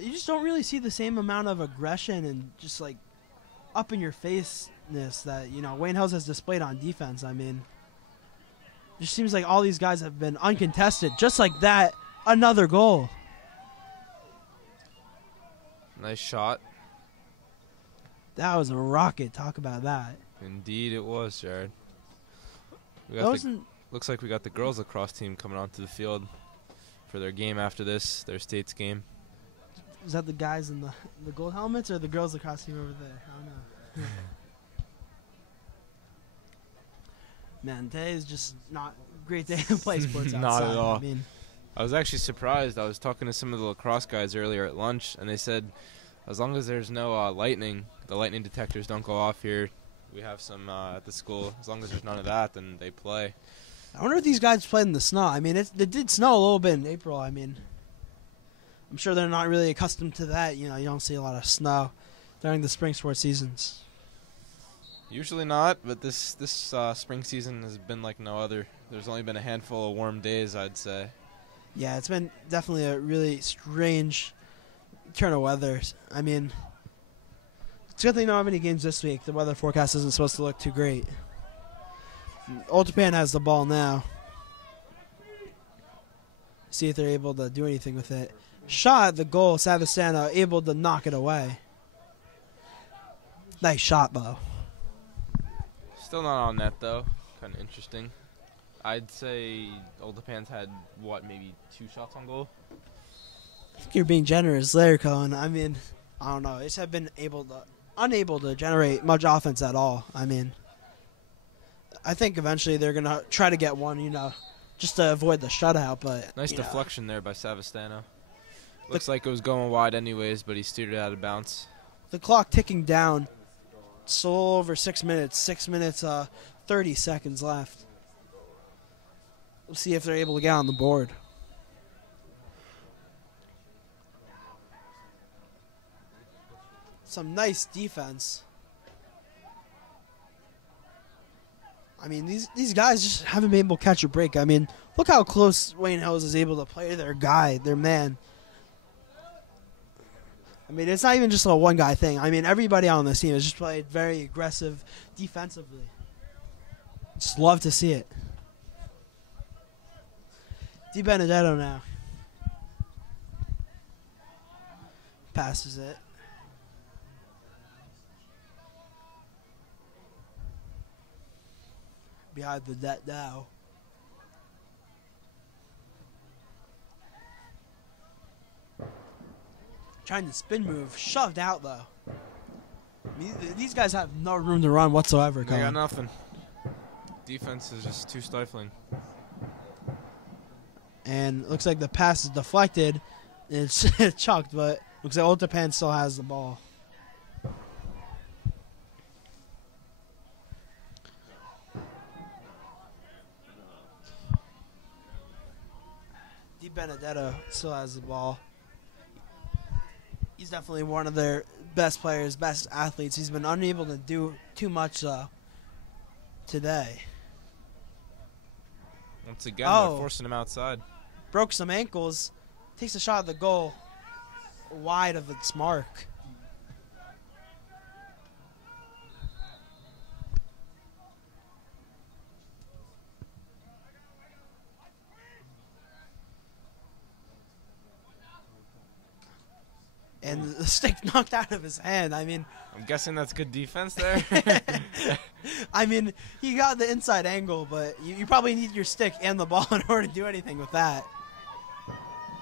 You just don't really see the same amount of aggression and just up in your faceness that Wayne Hills has displayed on defense. I mean, it just seems like all these guys have been uncontested. Just like that, another goal. Nice shot. That was a rocket. Talk about that. Indeed, it was, Jared. Looks like we got the girls lacrosse team coming onto the field for their game after this, their state's game. Is that the guys in the gold helmets or the girls lacrosse team over there? I don't know. Man, today is just not a great day to play sports outside. Not at all. I mean, I was actually surprised. I was talking to some of the lacrosse guys earlier at lunch, and they said as long as there's no lightning, the lightning detectors don't go off here. We have some at the school. As long as there's none of that, then they play. I wonder if these guys played in the snow. I mean, it did snow a little bit in April. I mean, I'm sure they're not really accustomed to that. You don't see a lot of snow during the spring sports seasons. Usually not, but this spring season has been like no other. There's only been a handful of warm days, I'd say. Yeah, it's been definitely a really strange turn of weather. I mean, it's good they don't have any games this week. The weather forecast isn't supposed to look too great. Old Tappan has the ball now. See if they're able to do anything with it. Shot at the goal, Savastano able to knock it away. Nice shot, Bo. Still not on net, though. Kind of interesting. I'd say Old Tappan's had, maybe 2 shots on goal? I think you're being generous there, Cohen. I mean, I don't know. They just have been unable to generate much offense at all. I mean, I think eventually they're going to try to get one, just to avoid the shutout. But nice deflection there by Savastano. Looks like it was going wide anyways, but he steered it out of bounds. The clock ticking down. It's a little over 6 minutes. 6 minutes, 30 seconds left. We'll see if they're able to get on the board. Some nice defense. I mean, these guys just haven't been able to catch a break. I mean, look how close Wayne Hills is able to play their guy, their man. I mean, it's not even just a one-guy thing. I mean, everybody on this team has just played very aggressive defensively. Just love to see it. Di Benedetto now. Passes it. Behind the net now. Trying to spin move. Shoved out, though. I mean, these guys have no room to run whatsoever, They Cohen. got nothing. Defense is just too stifling. And looks like the pass is deflected. It's chucked, but looks like Old Tappan still has the ball. Di Benedetto still has the ball. He's definitely one of their best players, best athletes. He's been unable to do too much today. Once again, Oh. they're forcing him outside. Broke some ankles. Takes a shot at the goal. Wide of its mark. And the stick knocked out of his hand. I mean, I'm guessing that's good defense there. I mean, he got the inside angle, but you probably need your stick and the ball in order to do anything with that.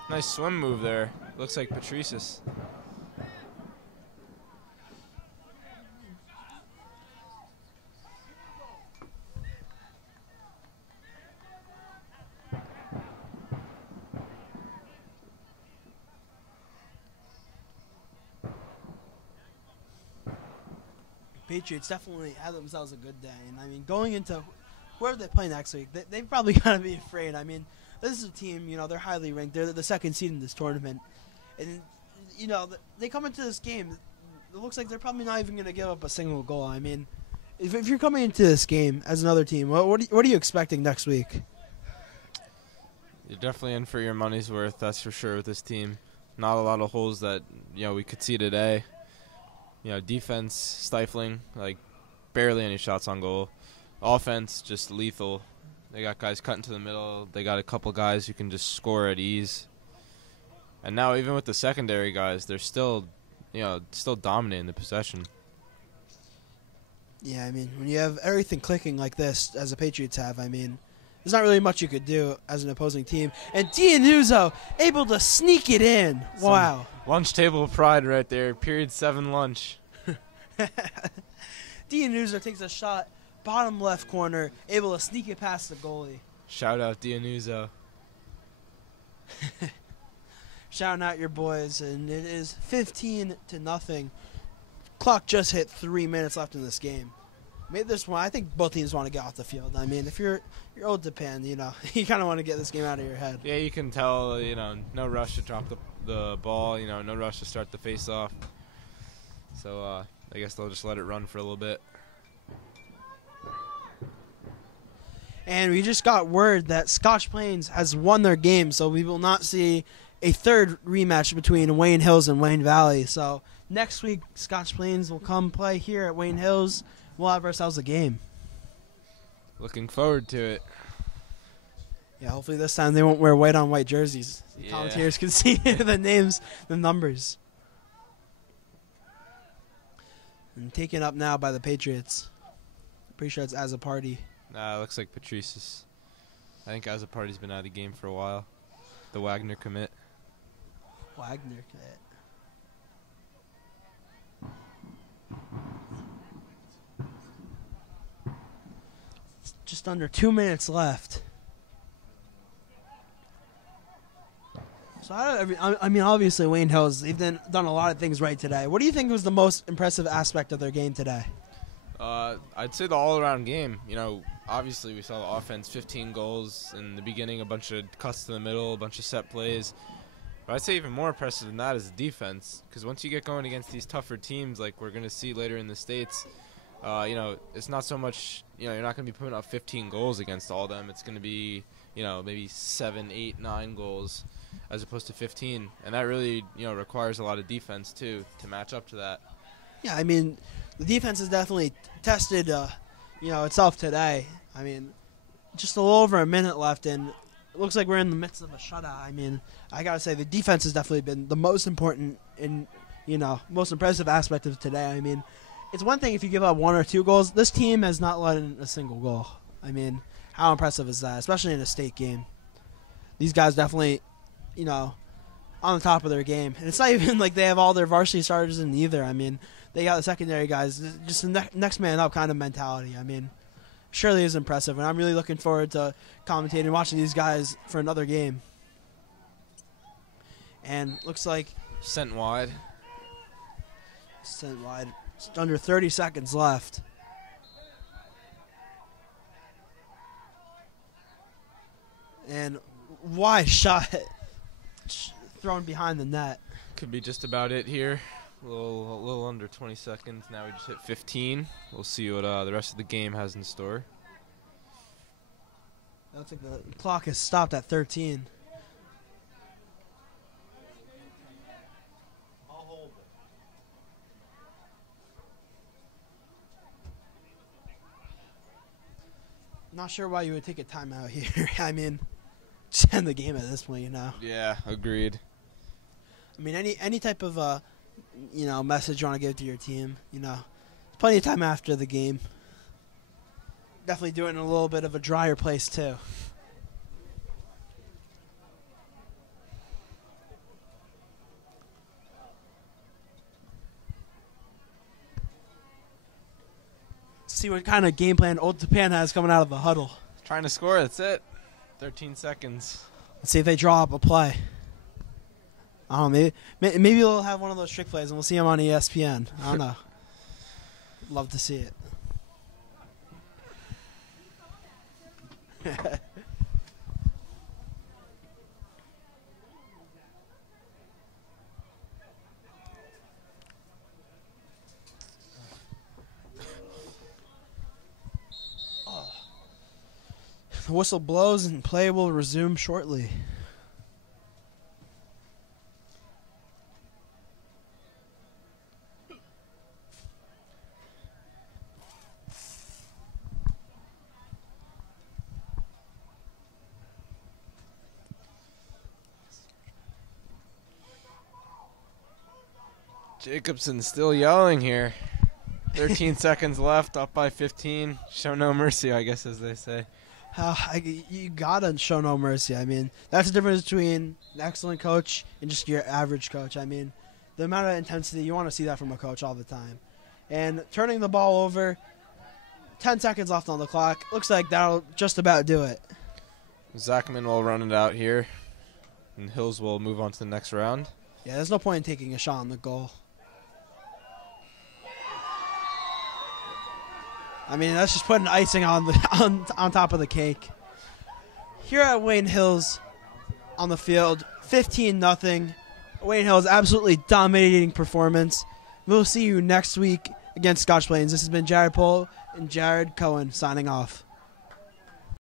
Nice swim move there. Looks like Patrice's. Patriots definitely had themselves a good day. And, I mean, going into whoever they play next week, they probably got to be afraid. I mean, this is a team, you know, they're highly ranked. They're the second seed in this tournament. And, you know, they come into this game, it looks like they're probably not even going to give up a single goal. I mean, if you're coming into this game as another team, what are you expecting next week? You're definitely in for your money's worth, that's for sure, with this team. Not a lot of holes that, you know, we could see today. You know, defense stifling, like barely any shots on goal. Offense just lethal. They got guys cutting to the middle. They got a couple guys who can just score at ease. And now even with the secondary guys, they're still, you know, still dominating the possession. Yeah, I mean, when you have everything clicking like this, as the Patriots have, I mean, there's not really much you could do as an opposing team. And Dianuzzo able to sneak it in. Wow. Lunch table of pride right there. Period 7 lunch. Dianuzzo takes a shot, bottom left corner, able to sneak it past the goalie. Shout out Dianuzzo. Shouting out your boys, and it is 15-0. Clock just hit 3 minutes left in this game. Maybe this one, I think both teams want to get off the field. I mean, if you're Old Tappan, you know, you kind of want to get this game out of your head. Yeah, you can tell, you know, no rush to drop the ball, you know, no rush to start the face-off. So I guess they'll just let it run for a little bit. And we just got word that Scotch Plains has won their game, so we will not see a third rematch between Wayne Hills and Wayne Valley. So next week, Scotch Plains will come play here at Wayne Hills. We'll have ourselves a game. Looking forward to it. Yeah, hopefully this time they won't wear white on white jerseys. The Yeah. commentators can see the names, the numbers. And taken up now by the Patriots. Pretty sure it's as a party. Nah, it looks like Patrice's. I think as a party's been out of the game for a while. The Wagner commit. Wagner commit. It's just under 2 minutes left. So I mean, obviously Wayne Hills, they've done a lot of things right today. What do you think was the most impressive aspect of their game today? I'd say the all-around game. You know, obviously we saw the offense, 15 goals in the beginning, a bunch of cuts to the middle, a bunch of set plays. But I'd say even more impressive than that is the defense, because once you get going against these tougher teams like we're going to see later in the States, you know, it's not so much, you know, you're not going to be putting up 15 goals against all of them. It's going to be, you know, maybe 7, 8, 9 goals as opposed to 15. And that really, you know, requires a lot of defense, too, to match up to that. Yeah, I mean, the defense has definitely tested, you know, itself today. I mean, just a little over a minute left, and it looks like we're in the midst of a shutout. I mean, I gotta say the defense has definitely been the most important and, you know, most impressive aspect of today. I mean, it's one thing if you give up 1 or 2 goals. This team has not let in a single goal. I mean, how impressive is that, especially in a state game? These guys definitely, you know, on the top of their game. And it's not even like they have all their varsity starters in either. I mean, they got the secondary guys, just the next man up kind of mentality. I mean, surely is impressive, and I'm really looking forward to commentating and watching these guys for another game. And looks like Sent wide. sent wide. Just under 30 seconds left. And wide shot thrown behind the net. Could be just about it here. A little under 20 seconds. Now we just hit 15. We'll see what the rest of the game has in store. Looks like the clock has stopped at 13. Not sure why you would take a timeout here. I mean, just end the game at this point, you know. Yeah, agreed. I mean, any type of message you want to give to your team, there's plenty of time after the game. Definitely do it in a little bit of a drier place too. See what kind of game plan Old Tappan has coming out of the huddle. Trying to score, that's it. 13 seconds. Let's see if they draw up a play. I don't know, maybe they'll have one of those trick plays and we'll see them on ESPN. I don't know. Love to see it. The whistle blows and play will resume shortly. Jacobson still yelling here. 13 seconds left, up by 15. Show no mercy, I guess, as they say. You gotta show no mercy. I mean, that's the difference between an excellent coach and just your average coach. I mean, the amount of intensity, you want to see that from a coach all the time. And turning the ball over, 10 seconds left on the clock. Looks like that'll just about do it. Zachman will run it out here, and Hills will move on to the next round. Yeah, there's no point in taking a shot on the goal. I mean, that's just putting icing on the on top of the cake. Here at Wayne Hills on the field, 15-0. Wayne Hills absolutely dominating performance. We'll see you next week against Scotch Plains. This has been Jared Pohl and Jared Cohen signing off.